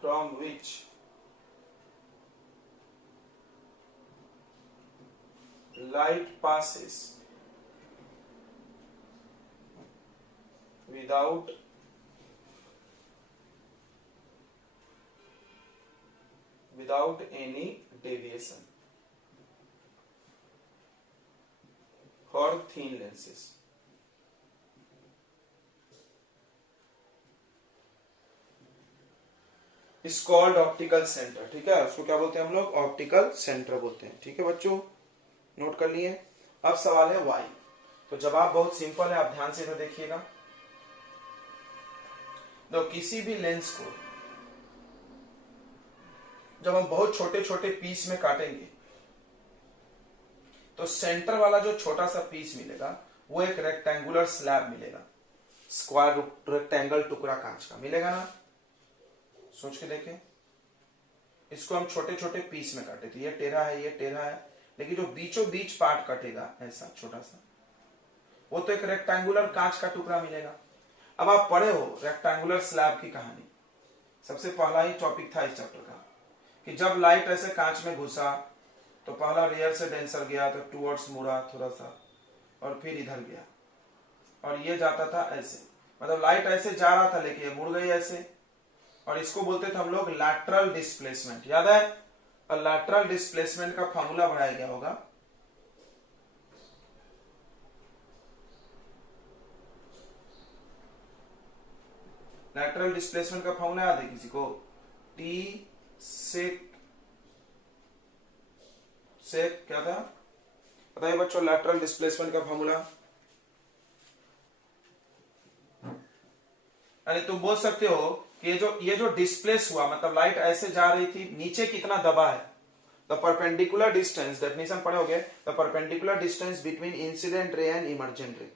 from which light passes without any deviation for thin lenses. Is called optical centre. ठीक है, उसको क्या बोलते हैं हम लोग? ऑप्टिकल सेंटर बोलते हैं। ठीक है बच्चों, नोट कर लिए। अब सवाल है वाई। तो जवाब बहुत सिंपल है, आप ध्यान से इधर देखिएगा। तो किसी भी लेंस को जब हम बहुत छोटे छोटे पीस में काटेंगे तो सेंटर वाला जो छोटा सा पीस मिलेगा वो एक रेक्टेंगुलर स्लैब मिलेगा, स्क्वायर रेक्टेंगल टुकड़ा कांच का मिलेगा ना। सोच के देखें, इसको हम छोटे छोटे पीस में काटे, तो ये टेढ़ा है, ये टेढ़ा है, लेकिन जो बीचों बीच पार्ट कटेगा ऐसा छोटा सा, वो तो एक रेक्टेंगुलर कांच का टुकड़ा मिलेगा। अब आप पढ़े हो रेक्टेंगुलर स्लैब की कहानी, सबसे पहला ही टॉपिक था इस चैप्टर का कि जब लाइट ऐसे कांच में घुसा तो पहला रेयर से डेंसर गया तो टूवर्ड्स मुड़ा थोड़ा सा और फिर इधर गया और ये जाता था ऐसे, मतलब लाइट ऐसे जा रहा था लेकिन ये मुड़ गई ऐसे, और इसको बोलते थे हम लोग लैटरल डिस्प्लेसमेंट। याद है? और लैटरल डिस्प्लेसमेंट का फॉर्मूला बढ़ाया गया होगा, लैटरल डिस्प्लेसमेंट का फॉर्मूला याद है किसी को? टी सेक क्या था बताइए बच्चों, लैटरल डिस्प्लेसमेंट का फॉर्मूला। अरे तुम बोल सकते हो कि ये जो डिस्प्लेस हुआ, मतलब लाइट ऐसे जा रही थी, नीचे कितना दबा है? द परपेंडिकुलर डिस्टेंस, डेफिनेशन पढ़े होगे, the perpendicular distance between incident ray and emergent रे,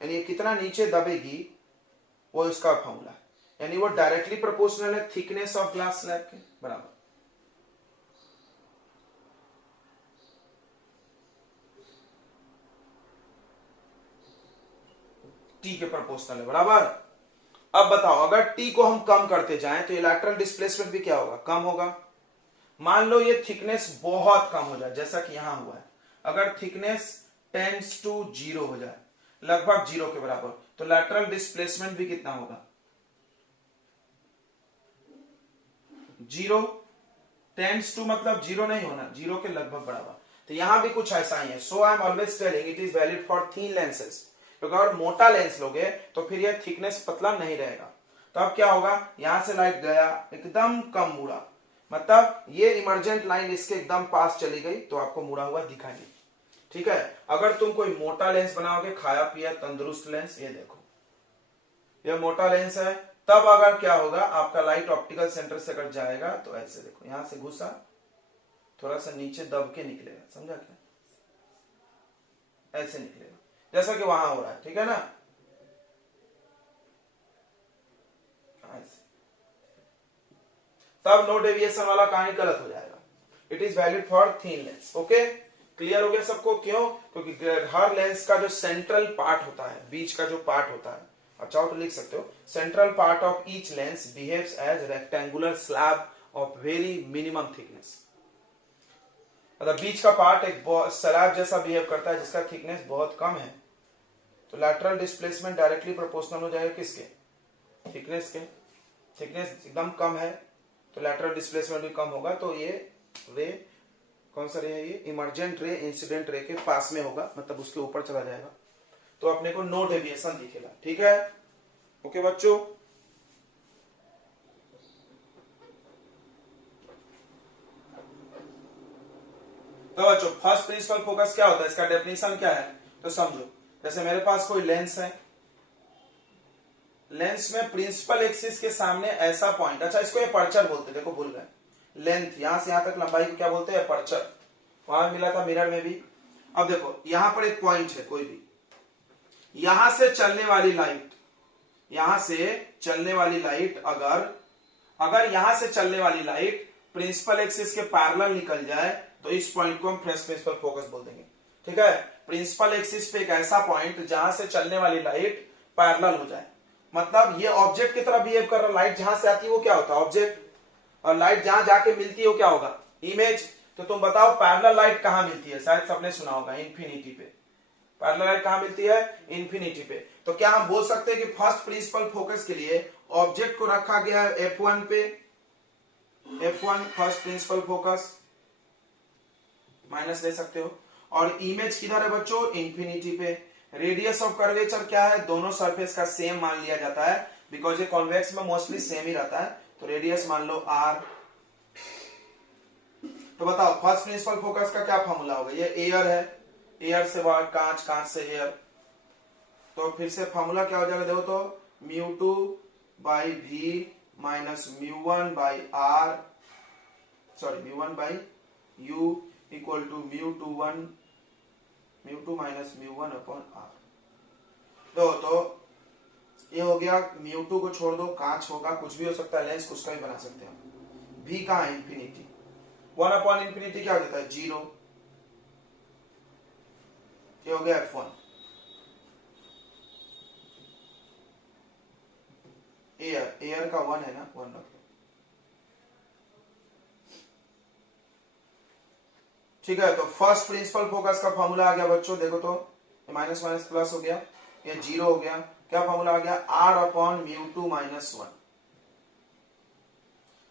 यानी ये कितना नीचे दबेगी वो इसका फॉर्मूला है, यानी वो डायरेक्टली प्रोपोर्शनल है थिकनेस ऑफ ग्लास स्लैब के बराबर। टी के प्रोपोर्शनल है बराबर। अब बताओ अगर टी को हम कम करते जाएं तो ये लैटरल डिस्प्लेसमेंट भी क्या होगा? कम होगा। मान लो ये थिकनेस बहुत कम हो जाए, जैसा कि यहां हुआ है, अगर थिकनेस टेंड्स टू 0 हो जाए, लगभग 0 के बराबर, तो लैटरल डिस्प्लेसमेंट भी कितना होगा? 0 टेंड्स टू मतलब 0 नहीं होना, 0 के लगभग बराबर। तो यहां भी कुछ ऐसा ही है। So I am always telling it is valid for thin lenses, क्योंकि अगर मोटा लेंस लोगे तो फिर यह थिकनेस पतला नहीं रहेगा। तो अब क्या होगा? यहां से लाइट गया, एकदम कम मुड़ा, मतलब ये इमर्जेंट लाइन इसके एकदम पास चली गई तो आपको मुड़ा हुआ दिखाई नहीं। ठीक है, अगर तुम कोई मोटा लेंस बनाओगे, खाया पिया तंदुरुस्त लेंस, ये देखो ये मोटा लेंस है, तब अगर क्या होगा, आपका लाइट ऑप्टिकल सेंटर से अगर जाएगा तो ऐसे देखो, यहां से घुसा, थोड़ा सा नीचे दब के निकलेगा, समझा क्या, ऐसे निकलेगा जैसा कि वहां हो रहा है, ठीक है ना, ऐसे। तब नो डेविएशन वाला कहानी गलत हो जाएगा। It is valid for thin lens. Okay, clear हो गया सबको? क्यों? क्योंकि हर लेंस का जो सेंट्रल पार्ट होता है, बीच का जो पार्ट होता है, अच्छा हो तो लिख सकते हो, central part of each lens behaves as rectangular slab of very minimum thickness. मतलब बीच का पार्ट एक स्लैब जैसा बिहेव करता है जिसका थिकनेस बहुत कम है, तो लैटरल डिस्प्लेसमेंट डायरेक्टली प्रोपोर्शनल हो जाएगा किसके? थिकनेस के। थिकनेस एकदम कम है तो लैटरल डिस्प्लेसमेंट भी कम होगा, तो ये रे कौन सा रे है? ये इमर्जेंट रे इंसिडेंट रे के पास में होगा, मतलब उसके ऊपर चला जाएगा, तो अपने को नो डेविएशन दिखेगा। ठीक है, ओके बच्चों। तो बच्चों फर्स्ट प्रिंसिपल फोकस क्या होता है, इसका डेफिनेशन क्या है? तो समझो, जैसे मेरे पास कोई लेंस है, लेंस में प्रिंसिपल एक्सिस के सामने ऐसा पॉइंट, अच्छा इसको एपर्चर बोलते हैं, देखो भूल गए, लेंथ यहां से यहां तक लंबाई को क्या बोलते हैं? एपर्चर। वहां मिला था मिरर में भी। अब देखो यहां पर एक पॉइंट है कोई भी, यहां से चलने वाली लाइट, यहां से चलने वाली लाइट अगर यहां से चलने वाली लाइट प्रिंसिपल एक्सिस के पैरेलल निकल जाए तो इस पॉइंट को हम फर्स्ट प्रिंसिपल फोकस बोल देंगे। ठीक है, प्रिंसिपल एक्सिस पे एक ऐसा पॉइंट जहां से चलने वाली लाइट पैरेलल हो जाए, मतलब ये ऑब्जेक्ट की तरह बिहेव कर रहा, लाइट जहां से आती है वो क्या होता है? ऑब्जेक्ट, और लाइट जहां जाके मिलती है वो क्या होगा? इमेज। तो तुम बताओ पैरेलल लाइट कहां मिलती है? शायद सबने सुना होगा, इन्फिनिटी पे। पैरेलल लाइट कहां मिलती है? इन्फिनिटी पे। तो क्या हम बोल सकते हैं कि फर्स्ट प्रिंसिपल फोकस के लिए ऑब्जेक्ट को रखा गया है F1 पे, F1 first principal focus, minus ले सकते हो, और इमेज किधर है बच्चों? इन्फिनिटी पे। रेडियस ऑफ कर्वेचर क्या है? दोनों सरफेस का सेम मान लिया जाता है, बिकॉज ये कॉन्वेक्स में मोस्टली सेम ही रहता है, तो रेडियस मान लो r। तो बताओ फर्स्ट प्रिंसिपल फोकस का क्या फॉर्मूला होगा? ये एयर है, एयर से कांच, कांच से एयर, तो फिर से फॉर्मूला क्या हो जाएगा? देखो तो μ2 by v minus μ1 by r, sorry μ1 by u equal to μ2 minus μ1 upon r। तो ये हो गया, μ2 को छोड़ दो, कांच होगा, कुछ भी हो सकता है, लेंस कुछ का भी बना सकते हैं। v कहां है? इंफिनिटी। 1 अपॉन इंफिनिटी क्या हो जाता है? 0। ये हो गया F1। एयर का 1 है ना, 1 रख लो। ठीक है, तो फर्स्ट प्रिंसिपल फोकस का फॉर्मूला आ गया बच्चों, देखो तो माइनस माइनस प्लस हो गया, ये 0 हो गया, क्या फॉर्मूला आ गया? r upon μ2 minus 1।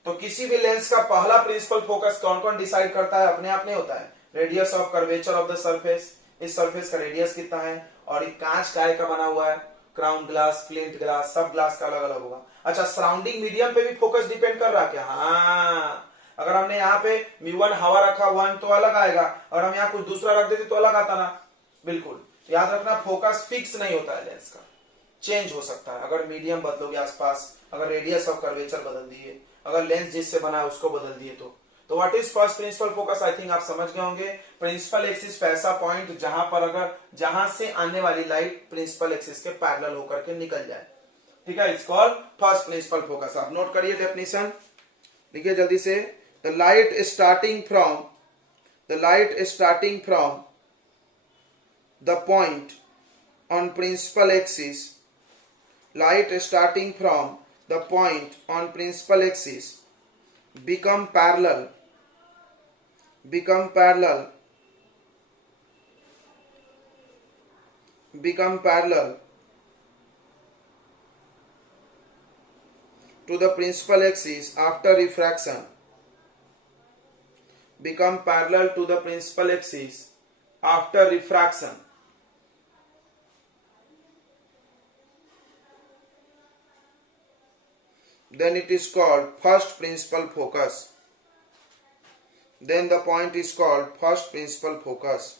तो किसी भी लेंस का पहला प्रिंसिपल फोकस कौन कौन डिसाइड करता है? अपने आप नहीं होता है, radius of curvature of the surface, इस सरफेस का रेडियस कितना है, और एक कांच काय का बना हुआ है, क्राउन ग्लास, फ्लिंट ग्लास, सब ग्लास का अलग अलग होगा। अच्छा, सराउंडिंग मीडियम पे भी फोकस डिपेंड कर रहा है क्या? हाँ, अगर हमने यहाँ पे μ1 हवा रखा 1 तो अलग आएगा, और हम यहाँ कुछ दूसरा रख देते तो अलग आता ना। बिल्कुल याद रखना, फोकस फिक्स नहीं होता है लेंस का, चेंज हो सकता है। अगर मीडियम बदलोगे आसपास, अगर रेडियस ऑफ कर्वेचर बदल दिए, अगर लेंस जिससे बना है उसको बदल दिए, तो what is first principal focus? I think आप समझ गए होंगे। प्रिंसिपल एक्सिस पे ऐसा पॉइंट जहां पर जहां से आने वाली लाइट प्रिंसिपल एक्सिस के पैरेलल होकर के निकल जाए। ठीक है, it's called first principal focus. आप नोट करिए डेफिनेशन, लिखिए जल्दी से। The light starting from the point on principal axis, light starting from the point on principal axis become parallel to the principal axis after refraction, become parallel to the principal axis after refraction, then it is called first principal focus. Then the point is called first principal focus.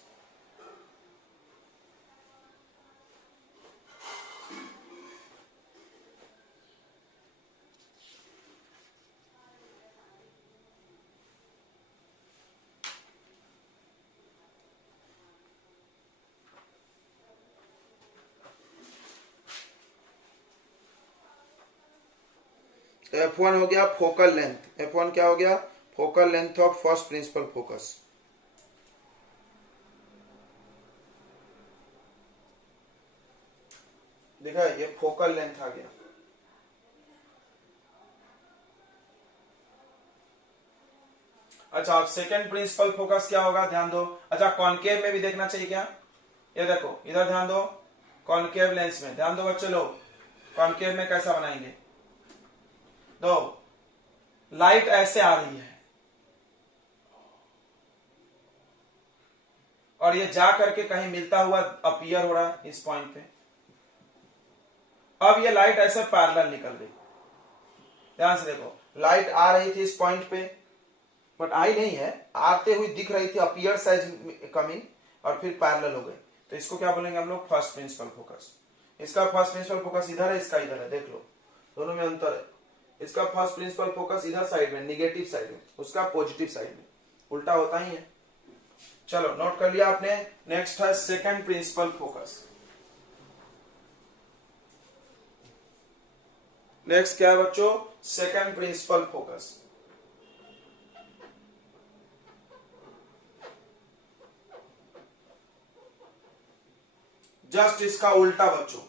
तो F1 हो गया focal length, F1 क्या हो गया, focal length of first principal focus. देखा, ये focal length आ गया। अच्छा, अब सेकंड प्रिंसिपल फोकस क्या होगा, ध्यान दो। अच्छा, कॉनकेव में भी देखना चाहिए क्या, ये देखो इधर ध्यान दो, कॉनकेव लेंस में ध्यान दो बच्चे लोग, कॉनकेव में कैसा बनाएंगे, दो लाइट ऐसे आ रही है और ये जा करके कहीं मिलता हुआ अपीयर हो रहा है इस पॉइंट पे। अब ये लाइट ऐसे पैरेलल निकल गई, ध्यान से देखो, लाइट आ रही थी इस पॉइंट पे बट आई नहीं है, आते हुई दिख रही थी, अपीयर्स एज कमिंग, और फिर पैरेलल हो गई। तो इसको क्या बोलेंगे हम लोग, फर्स्ट प्रिंसिपल फोकस। इसका फर्स्ट प्रिंसिपल फोकस इधर है, इसका इधर है, देख लो दोनों में अंतर है। इसका फर्स्ट प्रिंसिपल फोकस इधर साइड में, निगेटिव साइड में, उसका पॉजिटिव साइड में, उल्टा होता ही है। चलो नोट कर लिया आपने। नेक्स्ट है सेकंड प्रिंसिपल फोकस। नेक्स्ट क्या है बच्चों, सेकंड प्रिंसिपल फोकस। जस्ट इसका उल्टा बच्चों,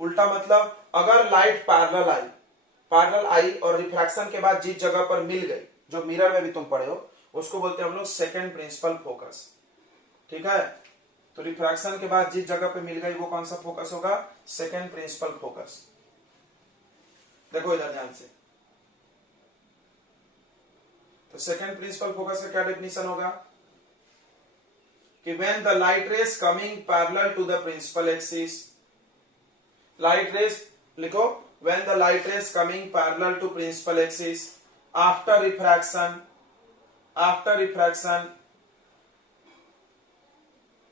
उल्टा मतलब अगर लाइट पैरेलल आई और रिफ्रैक्शन के बाद जिस जगह पर मिल गई, जो मिरर में भी तुम पढ़े हो, उसको बोलते हैं हम लोग सेकंड प्रिंसिपल फोकस। ठीक है, तो रिफ्रैक्शन के बाद जिस जगह पे मिल गई वो कौन सा फोकस होगा, सेकंड प्रिंसिपल फोकस। देखो इधर ध्यान से, तो सेकंड प्रिंसिपल फोकस का क्या डेफिनेशन होगा कि when the light rays coming parallel to the principal axis, light rays लिखो, when the light rays coming parallel to principal axis after refraction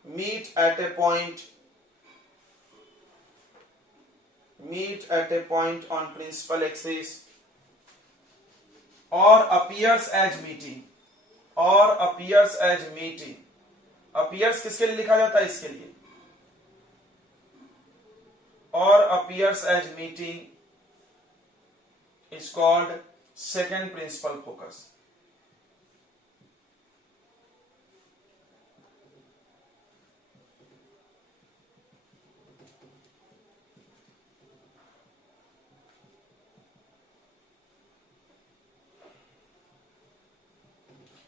meet at a point on principal axis or appears as meeting, appears किसके लिए लिखा जाता है, इसके लिए, और appears as meeting is called second principal focus.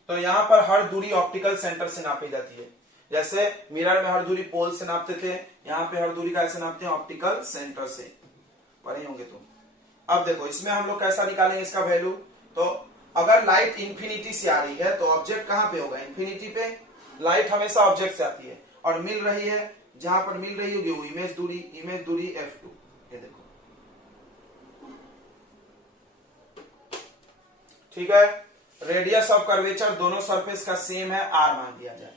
तो यहां पर हर दूरी ऑप्टिकल सेंटर से नापी जाती है, जैसे मिरर में हर दूरी पोल से नापते थे, यहां पे हर दूरी कैसे नापते हैं, ऑप्टिकल सेंटर से, पढ़े होंगे तुम। अब देखो इसमें हम लोग कैसा निकालेंगे इसका वैल्यू, तो अगर लाइट इंफिनिटी से आ रही है तो ऑब्जेक्ट कहां पे होगा, इंफिनिटी पे। लाइट हमेशा ऑब्जेक्ट से आती है और मिल रही है, जहां पर मिल रही होगी वो इमेज दूरी F2, ये देखो, ठीक है। रेडियस ऑफ कर्वेचर दोनों सरफेस का सेम है, R मान दिया जाए,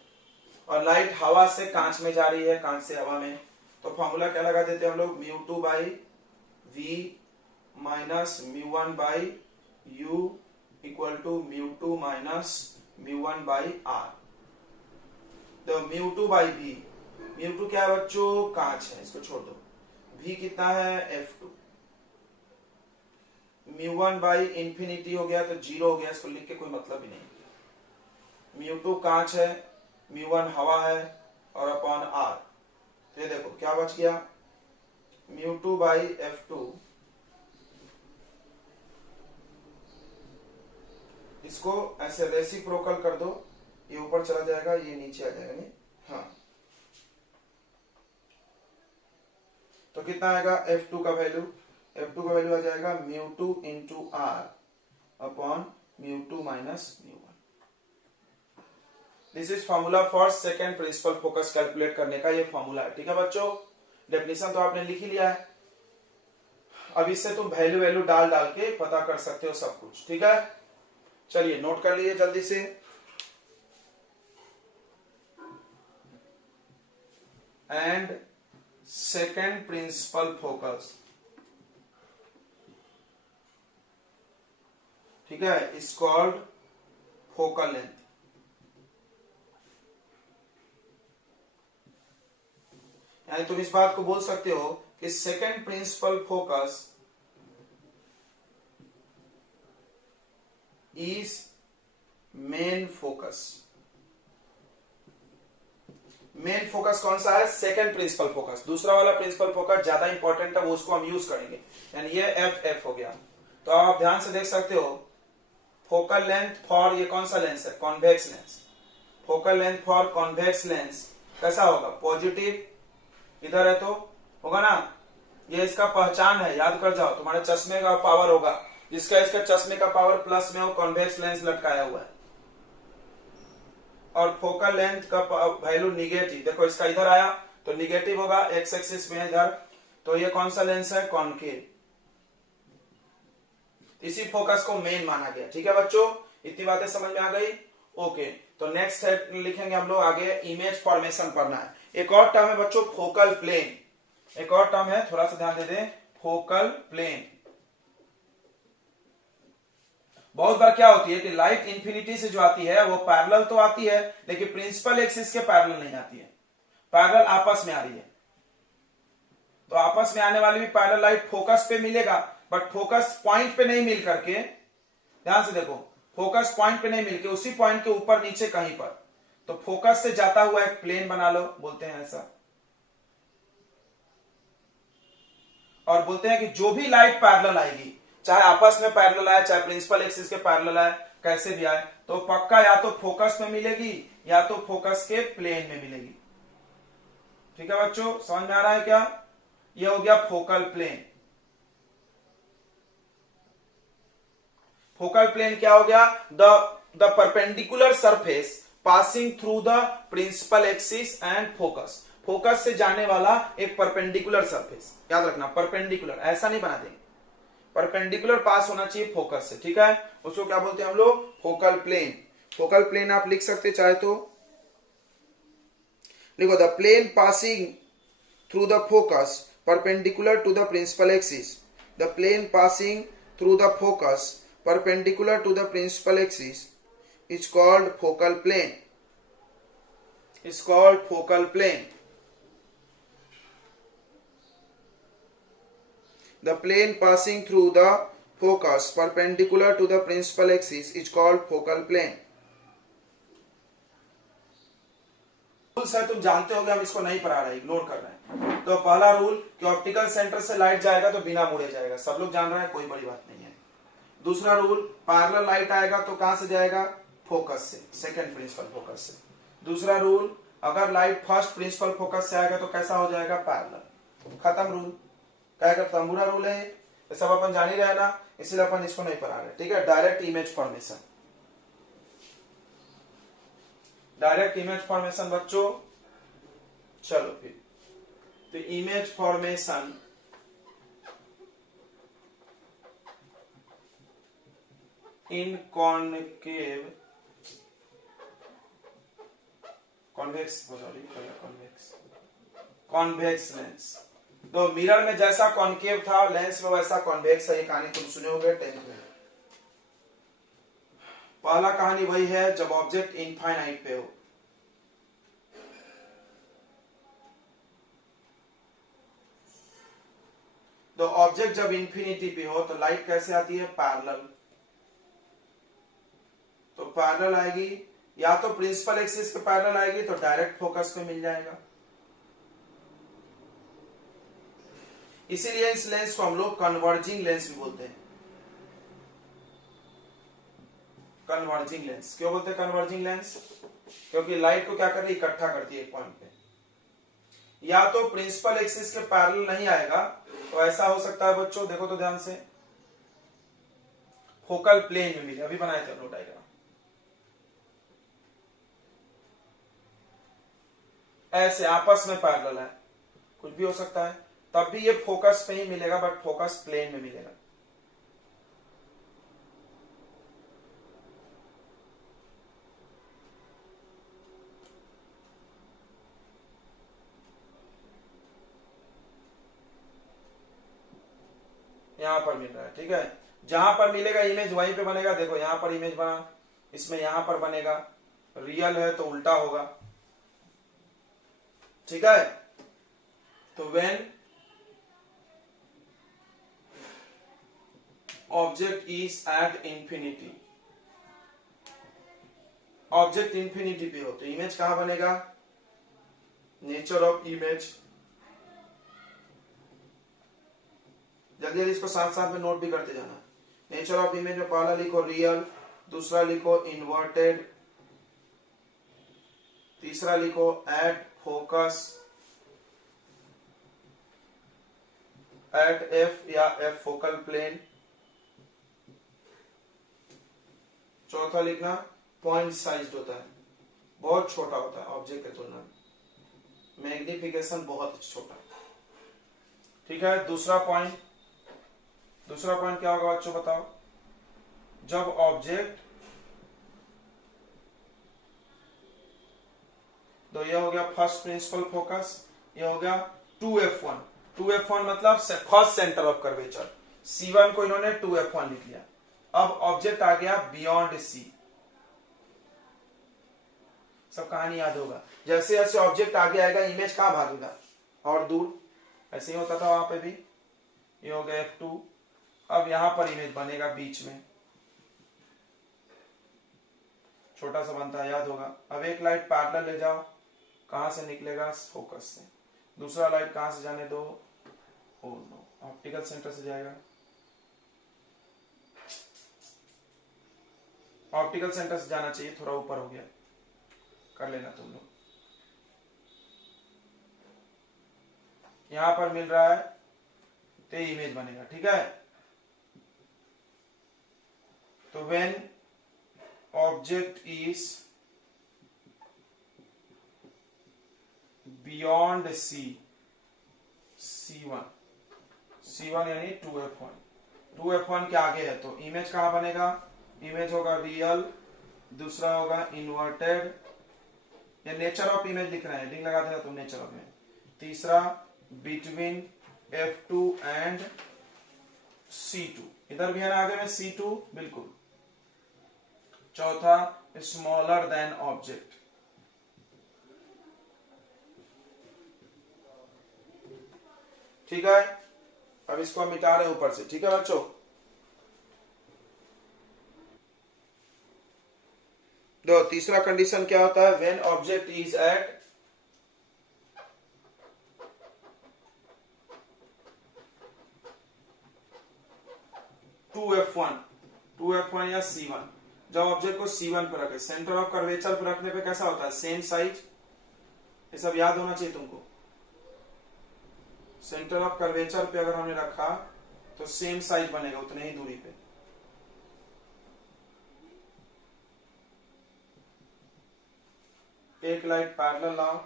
और लाइट हवा से कांच में जा रही है, कांच से हवा में, तो फॉर्मूला क्या लगा देते हैं हम लोग, μ2 by V minus μ1 by U equal to μ2 minus μ1 by R। तो μ2 बाई V, μ2 क्या है बच्चों, कांच है, इसको छोड़ दो, V कितना है F2, μ1 बाई इंफिनिटी हो गया तो 0 हो गया, इसको लिख के कोई मतलब ही नहीं। μ2 कांच है, μ1 हवा है, और अपॉन R, तो ये देखो क्या बच गया, μ2 बाई F2, इसको ऐसे रेसिप्रोकल कर दो, ये ऊपर चला जाएगा, ये नीचे आ जाएगा, नहीं, हाँ, तो कितना आएगा F2 का वैल्यू, F2 का वैल्यू आ जाएगा μ2 into R upon μ2 minus μ1। This is formula for second principal focus calculate करने का, ये फॉर्मूला है, ठीक है बच्चों। डेफिनेशन तो आपने लिख ही लिया है, अब इससे तुम वैल्यू डाल के पता कर सकते हो सब कुछ, ठीक है। चलिए नोट कर लीजिए जल्दी से। एंड सेकंड प्रिंसिपल फोकस, ठीक है, इज कॉल्ड फोकल लेंथ। यानी तुम इस बात को बोल सकते हो कि second principal focus is main focus. Main focus कौन सा है? Second principal focus. दूसरा वाला प्रिंसिपल फोकस ज्यादा इंपॉर्टेंट है, वो उसको हम यूज करेंगे, यानी ये एफ हो गया। तो आप ध्यान से देख सकते हो, फोकल लेंथ फॉर, ये कौन सा लेंस है? Convex lens. Focal length for convex lens कैसा होगा? पॉजिटिव, इधर है तो होगा ना, ये इसका पहचान है, याद कर जाओ, तुम्हारे चश्मे का पावर होगा, जिसका इसका चश्मे का पावर प्लस में हो, कॉन्वेक्स लेंस लटकाया हुआ है। और फोकल लेंथ का वैल्यू निगेटिव, देखो इसका इधर आया तो निगेटिव होगा, एक्स एक्सिस में इधर, तो ये कौन सा लेंस है? कॉनकेव। इसी फोकस को मेन माना गया। ठीक है बच्चों, इतनी बातें समझ में आ गई? ओके, तो नेक्स्ट लिखेंगे हम लोग आगे, इमेज फॉर्मेशन पढ़ना है। एक और टर्म है बच्चों, फोकल प्लेन। एक और टर्म है, थोड़ा सा ध्यान दे दें, फोकल प्लेन। बहुत बार क्या होती है कि लाइट इंफिनिटी से जो आती है वो पैरेलल तो आती है, लेकिन प्रिंसिपल एक्सिस के पैरेलल नहीं आती है, पैरेलल आपस में आ रही है। तो आपस में आने वाली भी पैरेलल लाइट फोकस पे मिलेगा, बट फोकस पॉइंट पे नहीं मिल करके, ध्यान से देखो, फोकस पॉइंट पे नहीं मिलके उसी पॉइंट के ऊपर नीचे कहीं पर, तो फोकस से जाता हुआ एक प्लेन बना लो, बोलते हैं ऐसा। और बोलते हैं कि जो भी लाइट पैरेलल आएगी, चाहे आपस में पैरेलल आए, चाहे प्रिंसिपल एक्सिस के पैरेलल आए, कैसे भी आए, तो पक्का या तो फोकस में मिलेगी या तो फोकस के प्लेन में मिलेगी। ठीक है बच्चों, समझ में आ रहा है क्या? ये हो गया फोकल प्लेन। फोकल प्लेन क्या हो गया? The perpendicular surface passing through the principal axis and focus. Focus से जाने वाला एक परपेंडिकुलर सरफेस, याद रखना, परपेंडिकुलर, ऐसा नहीं बना देंगे, परपेंडिकुलर पास होना चाहिए फोकस से। ठीक है, उसको क्या बोलते हैं हम लोग? Focal plane. फोकल प्लेन आप लिख सकते चाहे तो, लिखो the plane passing through the focus perpendicular to the principal axis. The plane passing through the focus perpendicular to the principal axis is called focal plane. Is called focal plane. The plane passing through the focus perpendicular to the principal axis is called focal plane. Rules है, तुम जानते होगे, हम इसको नहीं पढ़ा रहे, ignore कर रहे हैं। तो पहला रूल कि ऑप्टिकल सेंटर से लाइट जाएगा तो बिना मुड़े जाएगा, सब लोग जान रहे हैं, कोई बड़ी बात नहीं है। दूसरा रूल, पैरेलल लाइट आएगा तो कहां से जाएगा? फोकस से, सेकंड प्रिंसिपल फोकस से। दूसरा रूल, अगर लाइट फर्स्ट प्रिंसिपल फोकस से आएगा तो कैसा हो जाएगा? पैरेलल। खत्म रूल। क्या करता है? बुरा रूल है ये, सब अपन जान ही रहे ना, इसलिए अपन इसको नहीं पढ़ा रहे। ठीक है, direct image formation. Direct image formation बच्चों, चलो फिर, तो इमेज फॉर्मेशन इन कॉनकेव, कॉन्वेक्स लेंस। तो मिरर में जैसा कॉनकेव था लेंस में वैसा कॉन्वेक्स है, ये कहानी तुम सुने होगे 10th में। पहला कहानी वही है जब ऑब्जेक्ट इनफाइनाइट पे हो। तो ऑब्जेक्ट जब इंफिनिटी पे हो तो लाइट कैसे आती है? पैरेलल। तो पैरेलल आएगी, या तो प्रिंसिपल एक्सिस के पैरेलल आएगी तो डायरेक्ट फोकस पे मिल जाएगा। इसीलिए इस लेंस को हम लोग कन्वर्जिंग लेंस भी बोलते हैं। कन्वर्जिंग लेंस क्यों बोलते हैं कन्वर्जिंग लेंस? क्योंकि लाइट को क्या कर रही है? इकट्ठा करती है एक पॉइंट पे। या तो प्रिंसिपल एक्सिस के पैरेलल नहीं आएगा तो ऐसा हो सकता है बच्चों, देखो तो ध्यान से, फोकल प्लेन में मिले, अभी बनाए थे हम लोग डायग्राम, ऐसे आपस में पैरेलल है, कुछ भी हो सकता है, तब भी ये फोकस पे ही मिलेगा, बट फोकस प्लेन में मिलेगा। यहां पर मिल रहा है, ठीक है, जहां पर मिलेगा इमेज वहीं पे बनेगा। देखो यहां पर इमेज बना, इसमें यहां पर बनेगा, रियल है तो उल्टा होगा। ठीक है, तो when object is at infinity, object infinity पे हो तो इमेज कहां बनेगा, नेचर ऑफ इमेज। जल्दी जल्दी इसको साथ साथ में नोट भी करते जाना। नेचर ऑफ इमेज में पहला लिखो रियल, दूसरा लिखो इन्वर्टेड, तीसरा लिखो एट फोकस एट एफ या एफ फोकल प्लेन, चौथा लिखना पॉइंट साइज होता है, बहुत छोटा होता है ऑब्जेक्ट के तुलना में, मैग्निफिकेशन बहुत छोटा। ठीक है, दूसरा पॉइंट क्या होगा बच्चों बताओ, जब ऑब्जेक्ट, तो ये हो गया फर्स्ट प्रिंसिपल फोकस, ये हो गया 2f1। 2f1 मतलब first centre of curvature, C1 को इन्होंने 2f1 लिख लिया। अब ऑब्जेक्ट आ गया बियॉन्ड C, सब कहानी याद होगा। जैसे जैसे ऑब्जेक्ट आगे आएगा इमेज कहां भागेगा, और दूर, ऐसे ही होता था वहां पे भी। ये हो गया F2। अब यहां पर इमेज बनेगा बीच में, छोटा सा बनता है, याद होगा। अब एक लाइट पैरेलल ले जाओ, कहां से निकलेगा, फोकस से। दूसरा लाइट कहां से जाने दो, ऑप्टिकल सेंटर से जाएगा, ऑप्टिकल सेंटर से जाना चाहिए, थोड़ा ऊपर हो गया, कर लेना तुम लोग। यहां पर मिल रहा है तो इमेज बनेगा, ठीक है। तो when object is beyond C1 यानी 2f1, 2f1 के आगे है तो इमेज कहां बनेगा, इमेज होगा रियल, दूसरा होगा इन्वर्टेड, ये नेचर ऑफ इमेज लिख रहे हैं, हेडिंग लगा देना तुम नेचर ऑफ इमेज। तीसरा बिटवीन F2 एंड C2, इधर भी है ना आगे में C2, बिल्कुल। चौथा स्मॉलर देन ऑब्जेक्ट, ठीक है। अब इसको हम मिटा रहे ऊपर से, ठीक है बच्चों। दो तीसरा कंडीशन क्या होता है, when object is at two F one या C1, जब ऑब्जेक्ट को C1 पर रखे, सेंटर ऑफ कर्वेचर पर रखने पे कैसा होता है, सेम साइज, ये सब याद होना चाहिए तुमको। सेंटर ऑफ कर्वेचर पे अगर हमने रखा तो सेम साइज बनेगा उतने ही दूरी पे। एक लाइट पैरेलल लाओ,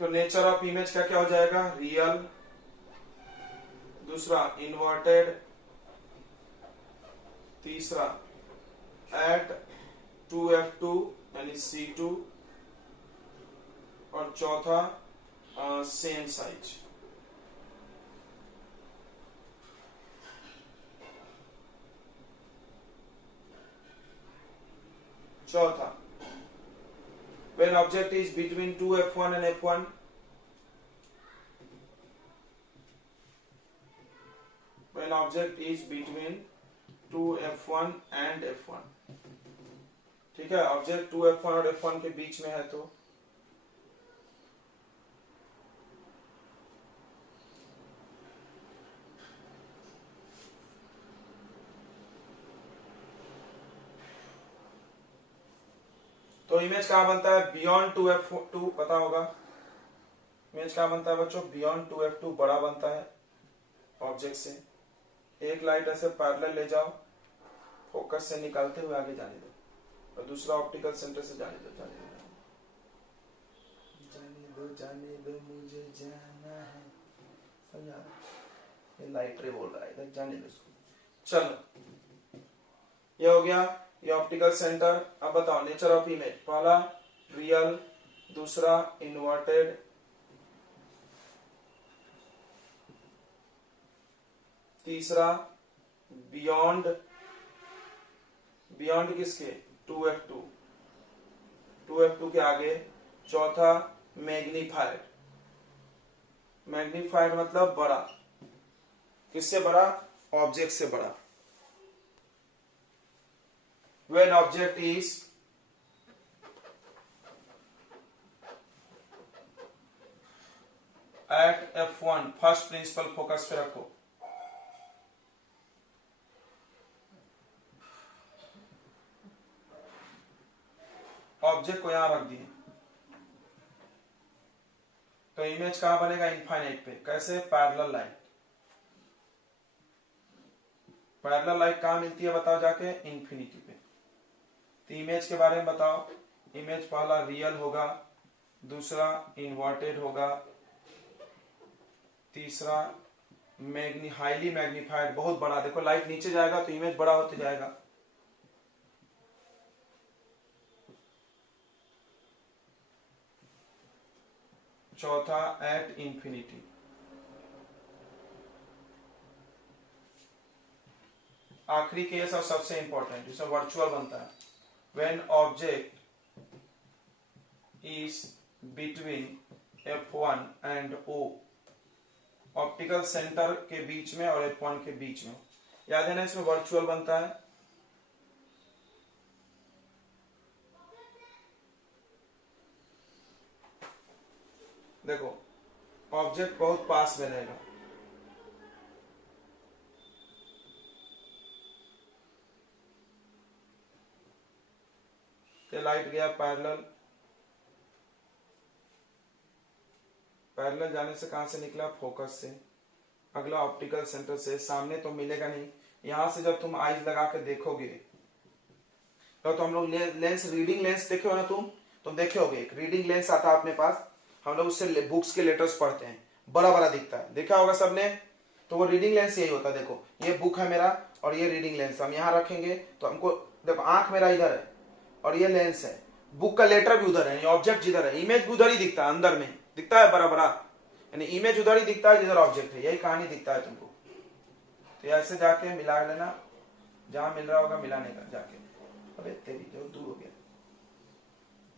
तो नेचर ऑफ इमेज का क्या हो जाएगा, रियल, दूसरा इन्वर्टेड, तीसरा एट 2f2 यानी C2, और चौथा सेम साइज। चौथा when object is between 2f1 and f1, when object is between 2f1 and f1, ठीक है। ऑब्जेक्ट 2f1 और f1 के बीच में है तो इमेज कहां बनता है, बियॉन्ड 2f2, पता होगा इमेज कहां बनता है बच्चों, बियॉन्ड 2f2, बड़ा बनता है ऑब्जेक्ट से। एक लाइट ऐसे पैरेलल ले जाओ, फोकस से निकालते हुए आगे जाने दो, और दूसरा ऑप्टिकल सेंटर से जाने दो मुझे जाना है, समझा। ये लाइट रे बोल रहा है, इधर जाने दो उसको। चलो ये हो गया, ये ऑप्टिकल सेंटर। अब बताओ नेचर ऑफ इमेज, पहला रियल, दूसरा इन्वर्टेड, तीसरा बियॉन्ड, बियॉन्ड किसके, 2f2 के आगे, चौथा मैग्नीफाइड, मैग्नीफाइड मतलब बड़ा, किससे बड़ा? ऑब्जेक्ट से बड़ा। When object is at F1, first principal focus पे रखो। ऑब्जेक्ट को यहां रख दिए तो इमेज कहां बनेगा? इनफाइनाइट पे। कैसे? Parallel light. पैरेलल लाइट कहां मिलती है बताओ जाके? इंफिनिटी पे। तो इमेज के बारे में बताओ। इमेज पहला रियल होगा, दूसरा इन्वर्टेड होगा, तीसरा हाईली मैग्नीफाइड, बहुत बड़ा। देखो लाइट नीचे जाएगा तो इमेज बड़ा होते जाएगा। चौथा एट इंफिनिटी। आखिरी केस और सबसे इंपॉर्टेंट, जिसमें वर्चुअल बनता है। When object is between F1 and O, optical centre के बीच में और F1 के बीच में। याद है ना, इसमें वर्चुअल बनता है। देखो ऑब्जेक्ट बहुत पास में रहेगा, लाइट गया पैरेलल, पैरेलल जाने से कहां से निकला? फोकस से। अगला ऑप्टिकल सेंटर से। सामने तो मिलेगा नहीं, यहां से जब तुम आईज लगा के देखोगे तो हम लोग लेंस, रीडिंग लेंस देखे हो ना तुम देखे होगे, एक रीडिंग लेंस आता है अपने पास, हम लोग उससे बुक्स के लेटर्स पढ़ते हैं, बड़ा बड़ा दिखता है, देखा होगा सबने। तो वो रीडिंग लेंस यही होता है। देखो ये बुक है मेरा और ये रीडिंग लेंस, हम यहाँ रखेंगे तो हमको, देखो आंख मेरा इधर है और ये लेंस है, बुक का लेटर भी उधर है, ऑब्जेक्ट जिधर है इमेज भी उधर ही दिखता है, अंदर में दिखता है बड़ा बड़ा, यानी इमेज उधर ही दिखता है जिधर ऑब्जेक्ट है। यही कहानी दिखता है तुमको। तो ऐसे जाके मिला लेना, जहां मिल रहा होगा मिलाने का जाके। अबे तेरी जो दूर हो गया।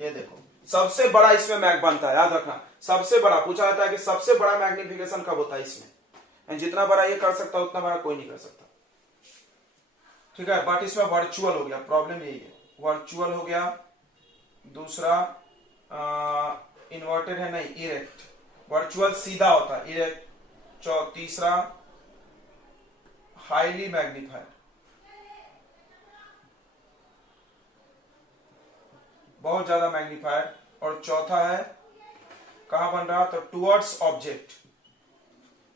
ये देखो सबसे बड़ा इसमें मैग बनता है, याद रखना। सबसे बड़ा पूछा जाता है कि सबसे बड़ा मैग्निफिकेशन कब होता है इसमें। जितना बड़ा ये कर सकता है उतना बड़ा कोई नहीं कर सकता, ठीक है। बट इसमें वर्चुअल हो गया, प्रॉब्लम यही है, वर्चुअल हो गया। दूसरा इन्वर्टेड है नहीं, इरेक्ट। वर्चुअल सीधा होता है, इरेक्ट। तीसरा हाईली मैग्नीफाइड, बहुत ज्यादा मैग्नीफाइड। और चौथा है कहां बन रहा? तो टुवर्ड्स ऑब्जेक्ट।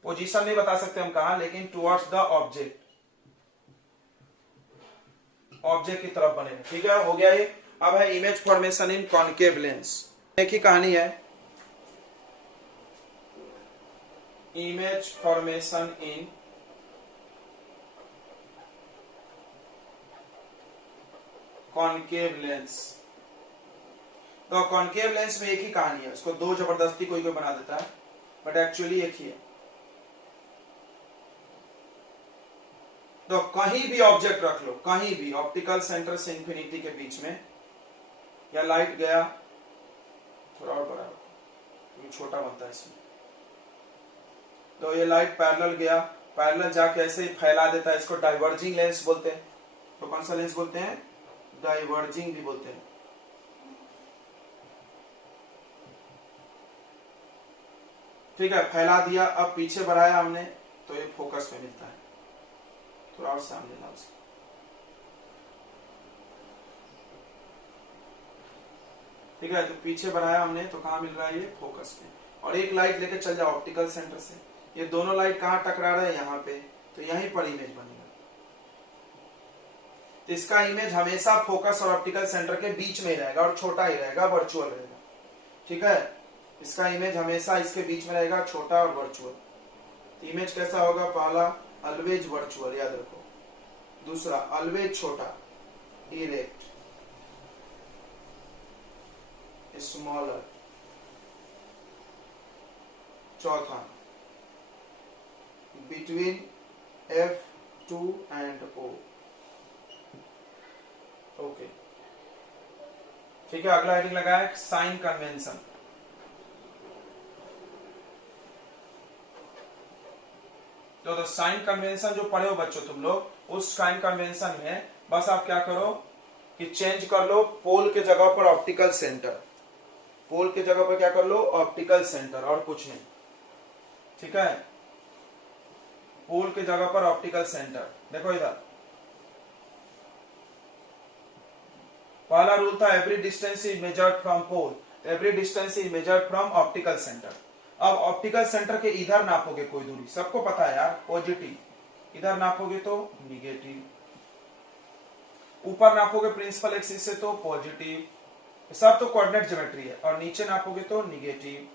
पोजीशन नहीं बता सकते हम कहां, लेकिन टुवर्ड्स द ऑब्जेक्ट, ऑब्जेक्ट की तरफ बने, ठीक है। हो गया ये। अब है इमेज फॉर्मेशन इन कॉनकेव लेंस। एक ही कहानी है, इमेज फॉर्मेशन इन कॉनकेव लेंस। तो कॉनकेव लेंस में एक ही कहानी है, उसको दो जबरदस्ती कोई कोई बना देता है, बट एक्चुअली एक ही है। तो कहीं भी ऑब्जेक्ट रख लो, कहीं भी, ऑप्टिकल सेंटर से इंफिनिटी के बीच में, या लाइट गया, थोड़ा और बड़ा क्योंकि छोटा बनता है इसमें, तो ये लाइट पैरेलल गया, पैरेलल जाके ऐसे ही फैला देता है, इसको डाइवर्जिंग लेंस बोलते हैं। तो कौन सा लेंस बोलते हैं? डाइवर्जिंग भी बोलते हैं। ठीक है, फैला दिया, अब पीछे बढ़ाया हमने तो ये फोकस में मिलता है। थोड़ा और सामने ला उसको, ठीक है। तो पीछे बढ़ाया हमने तो कहां मिल रहा है? ये फोकस में। और एक लाइट लेके चल जाओ ऑप्टिकल सेंटर से, ये दोनों लाइट कहां टकरा रहे हैं? यहाँ पे, तो यहीं पर इमेज बनेगा। तो इसका इमेज हमेशा फोकस और ऑप्टिकल सेंटर के बीच में ही रहेगा और छोटा ही रहेगा, वर्चुअल रहेगा, ठीक है। इसका इमेज हमेशा इसके बीच में रहेगा, छोटा और वर्चुअल। तो इमेज कैसा होगा? पहला ऑलवेज वर्चुअल, याद रखो। दूसरा ऑलवेज छोटा, इरेक्ट, स्मॉलर। चौथा between F2 and O। Okay, ठीक है। अगला हेडिंग लगाया साइन कन्वेंशन। तो साइन कन्वेंशन जो पढ़े हो बच्चों तुम लोग, उस साइन कन्वेंशन में बस आप क्या करो कि चेंज कर लो पोल के जगह पर ऑप्टिकल सेंटर, पोल के जगह पर क्या कर लो ऑप्टिकल सेंटर, और कुछ नहीं, ठीक है। पोल के जगह पर ऑप्टिकल सेंटर। देखो इधर पहला रूल था every distance is measured from pole, every distance is measured from optical centre. अब ऑप्टिकल सेंटर के इधर नापोगे कोई दूरी, सबको पता है यार पॉजिटिव, इधर नापोगे तो निगेटिव, ऊपर नापोगे प्रिंसिपल एक्सिस से तो पॉजिटिव, सब तो कोऑर्डिनेट ज्योमेट्री है, और नीचे नापोगे तो निगेटिव।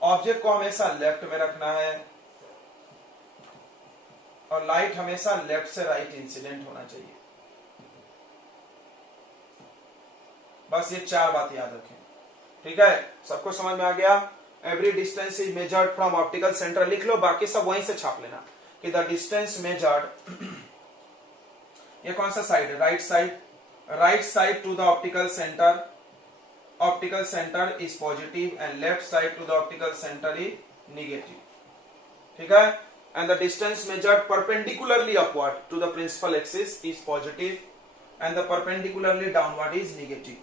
ऑब्जेक्ट को हमेशा लेफ्ट में रखना है, और लाइट हमेशा लेफ्ट से राइट इंसिडेंट होना चाहिए। बस ये 4 बात याद रखें, ठीक है। सबको समझ में आ गया। Every distance is measured from optical centre लिख लो, बाकी सब वहीं से छाप लेना कि द डिस्टेंस मेजर्ड, ये कौन सा साइड है, right side, right side to the optical centre, optical centre is positive, and left side to the optical centre is negative, ठीक है। And the distance measured perpendicularly upward to the principal axis is positive, and the perpendicularly downward is negative.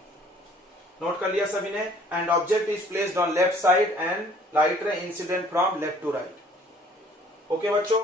Note कर लिया सभी ने। And object is placed on left side and light ray incident from left to right. Okay बच्चों।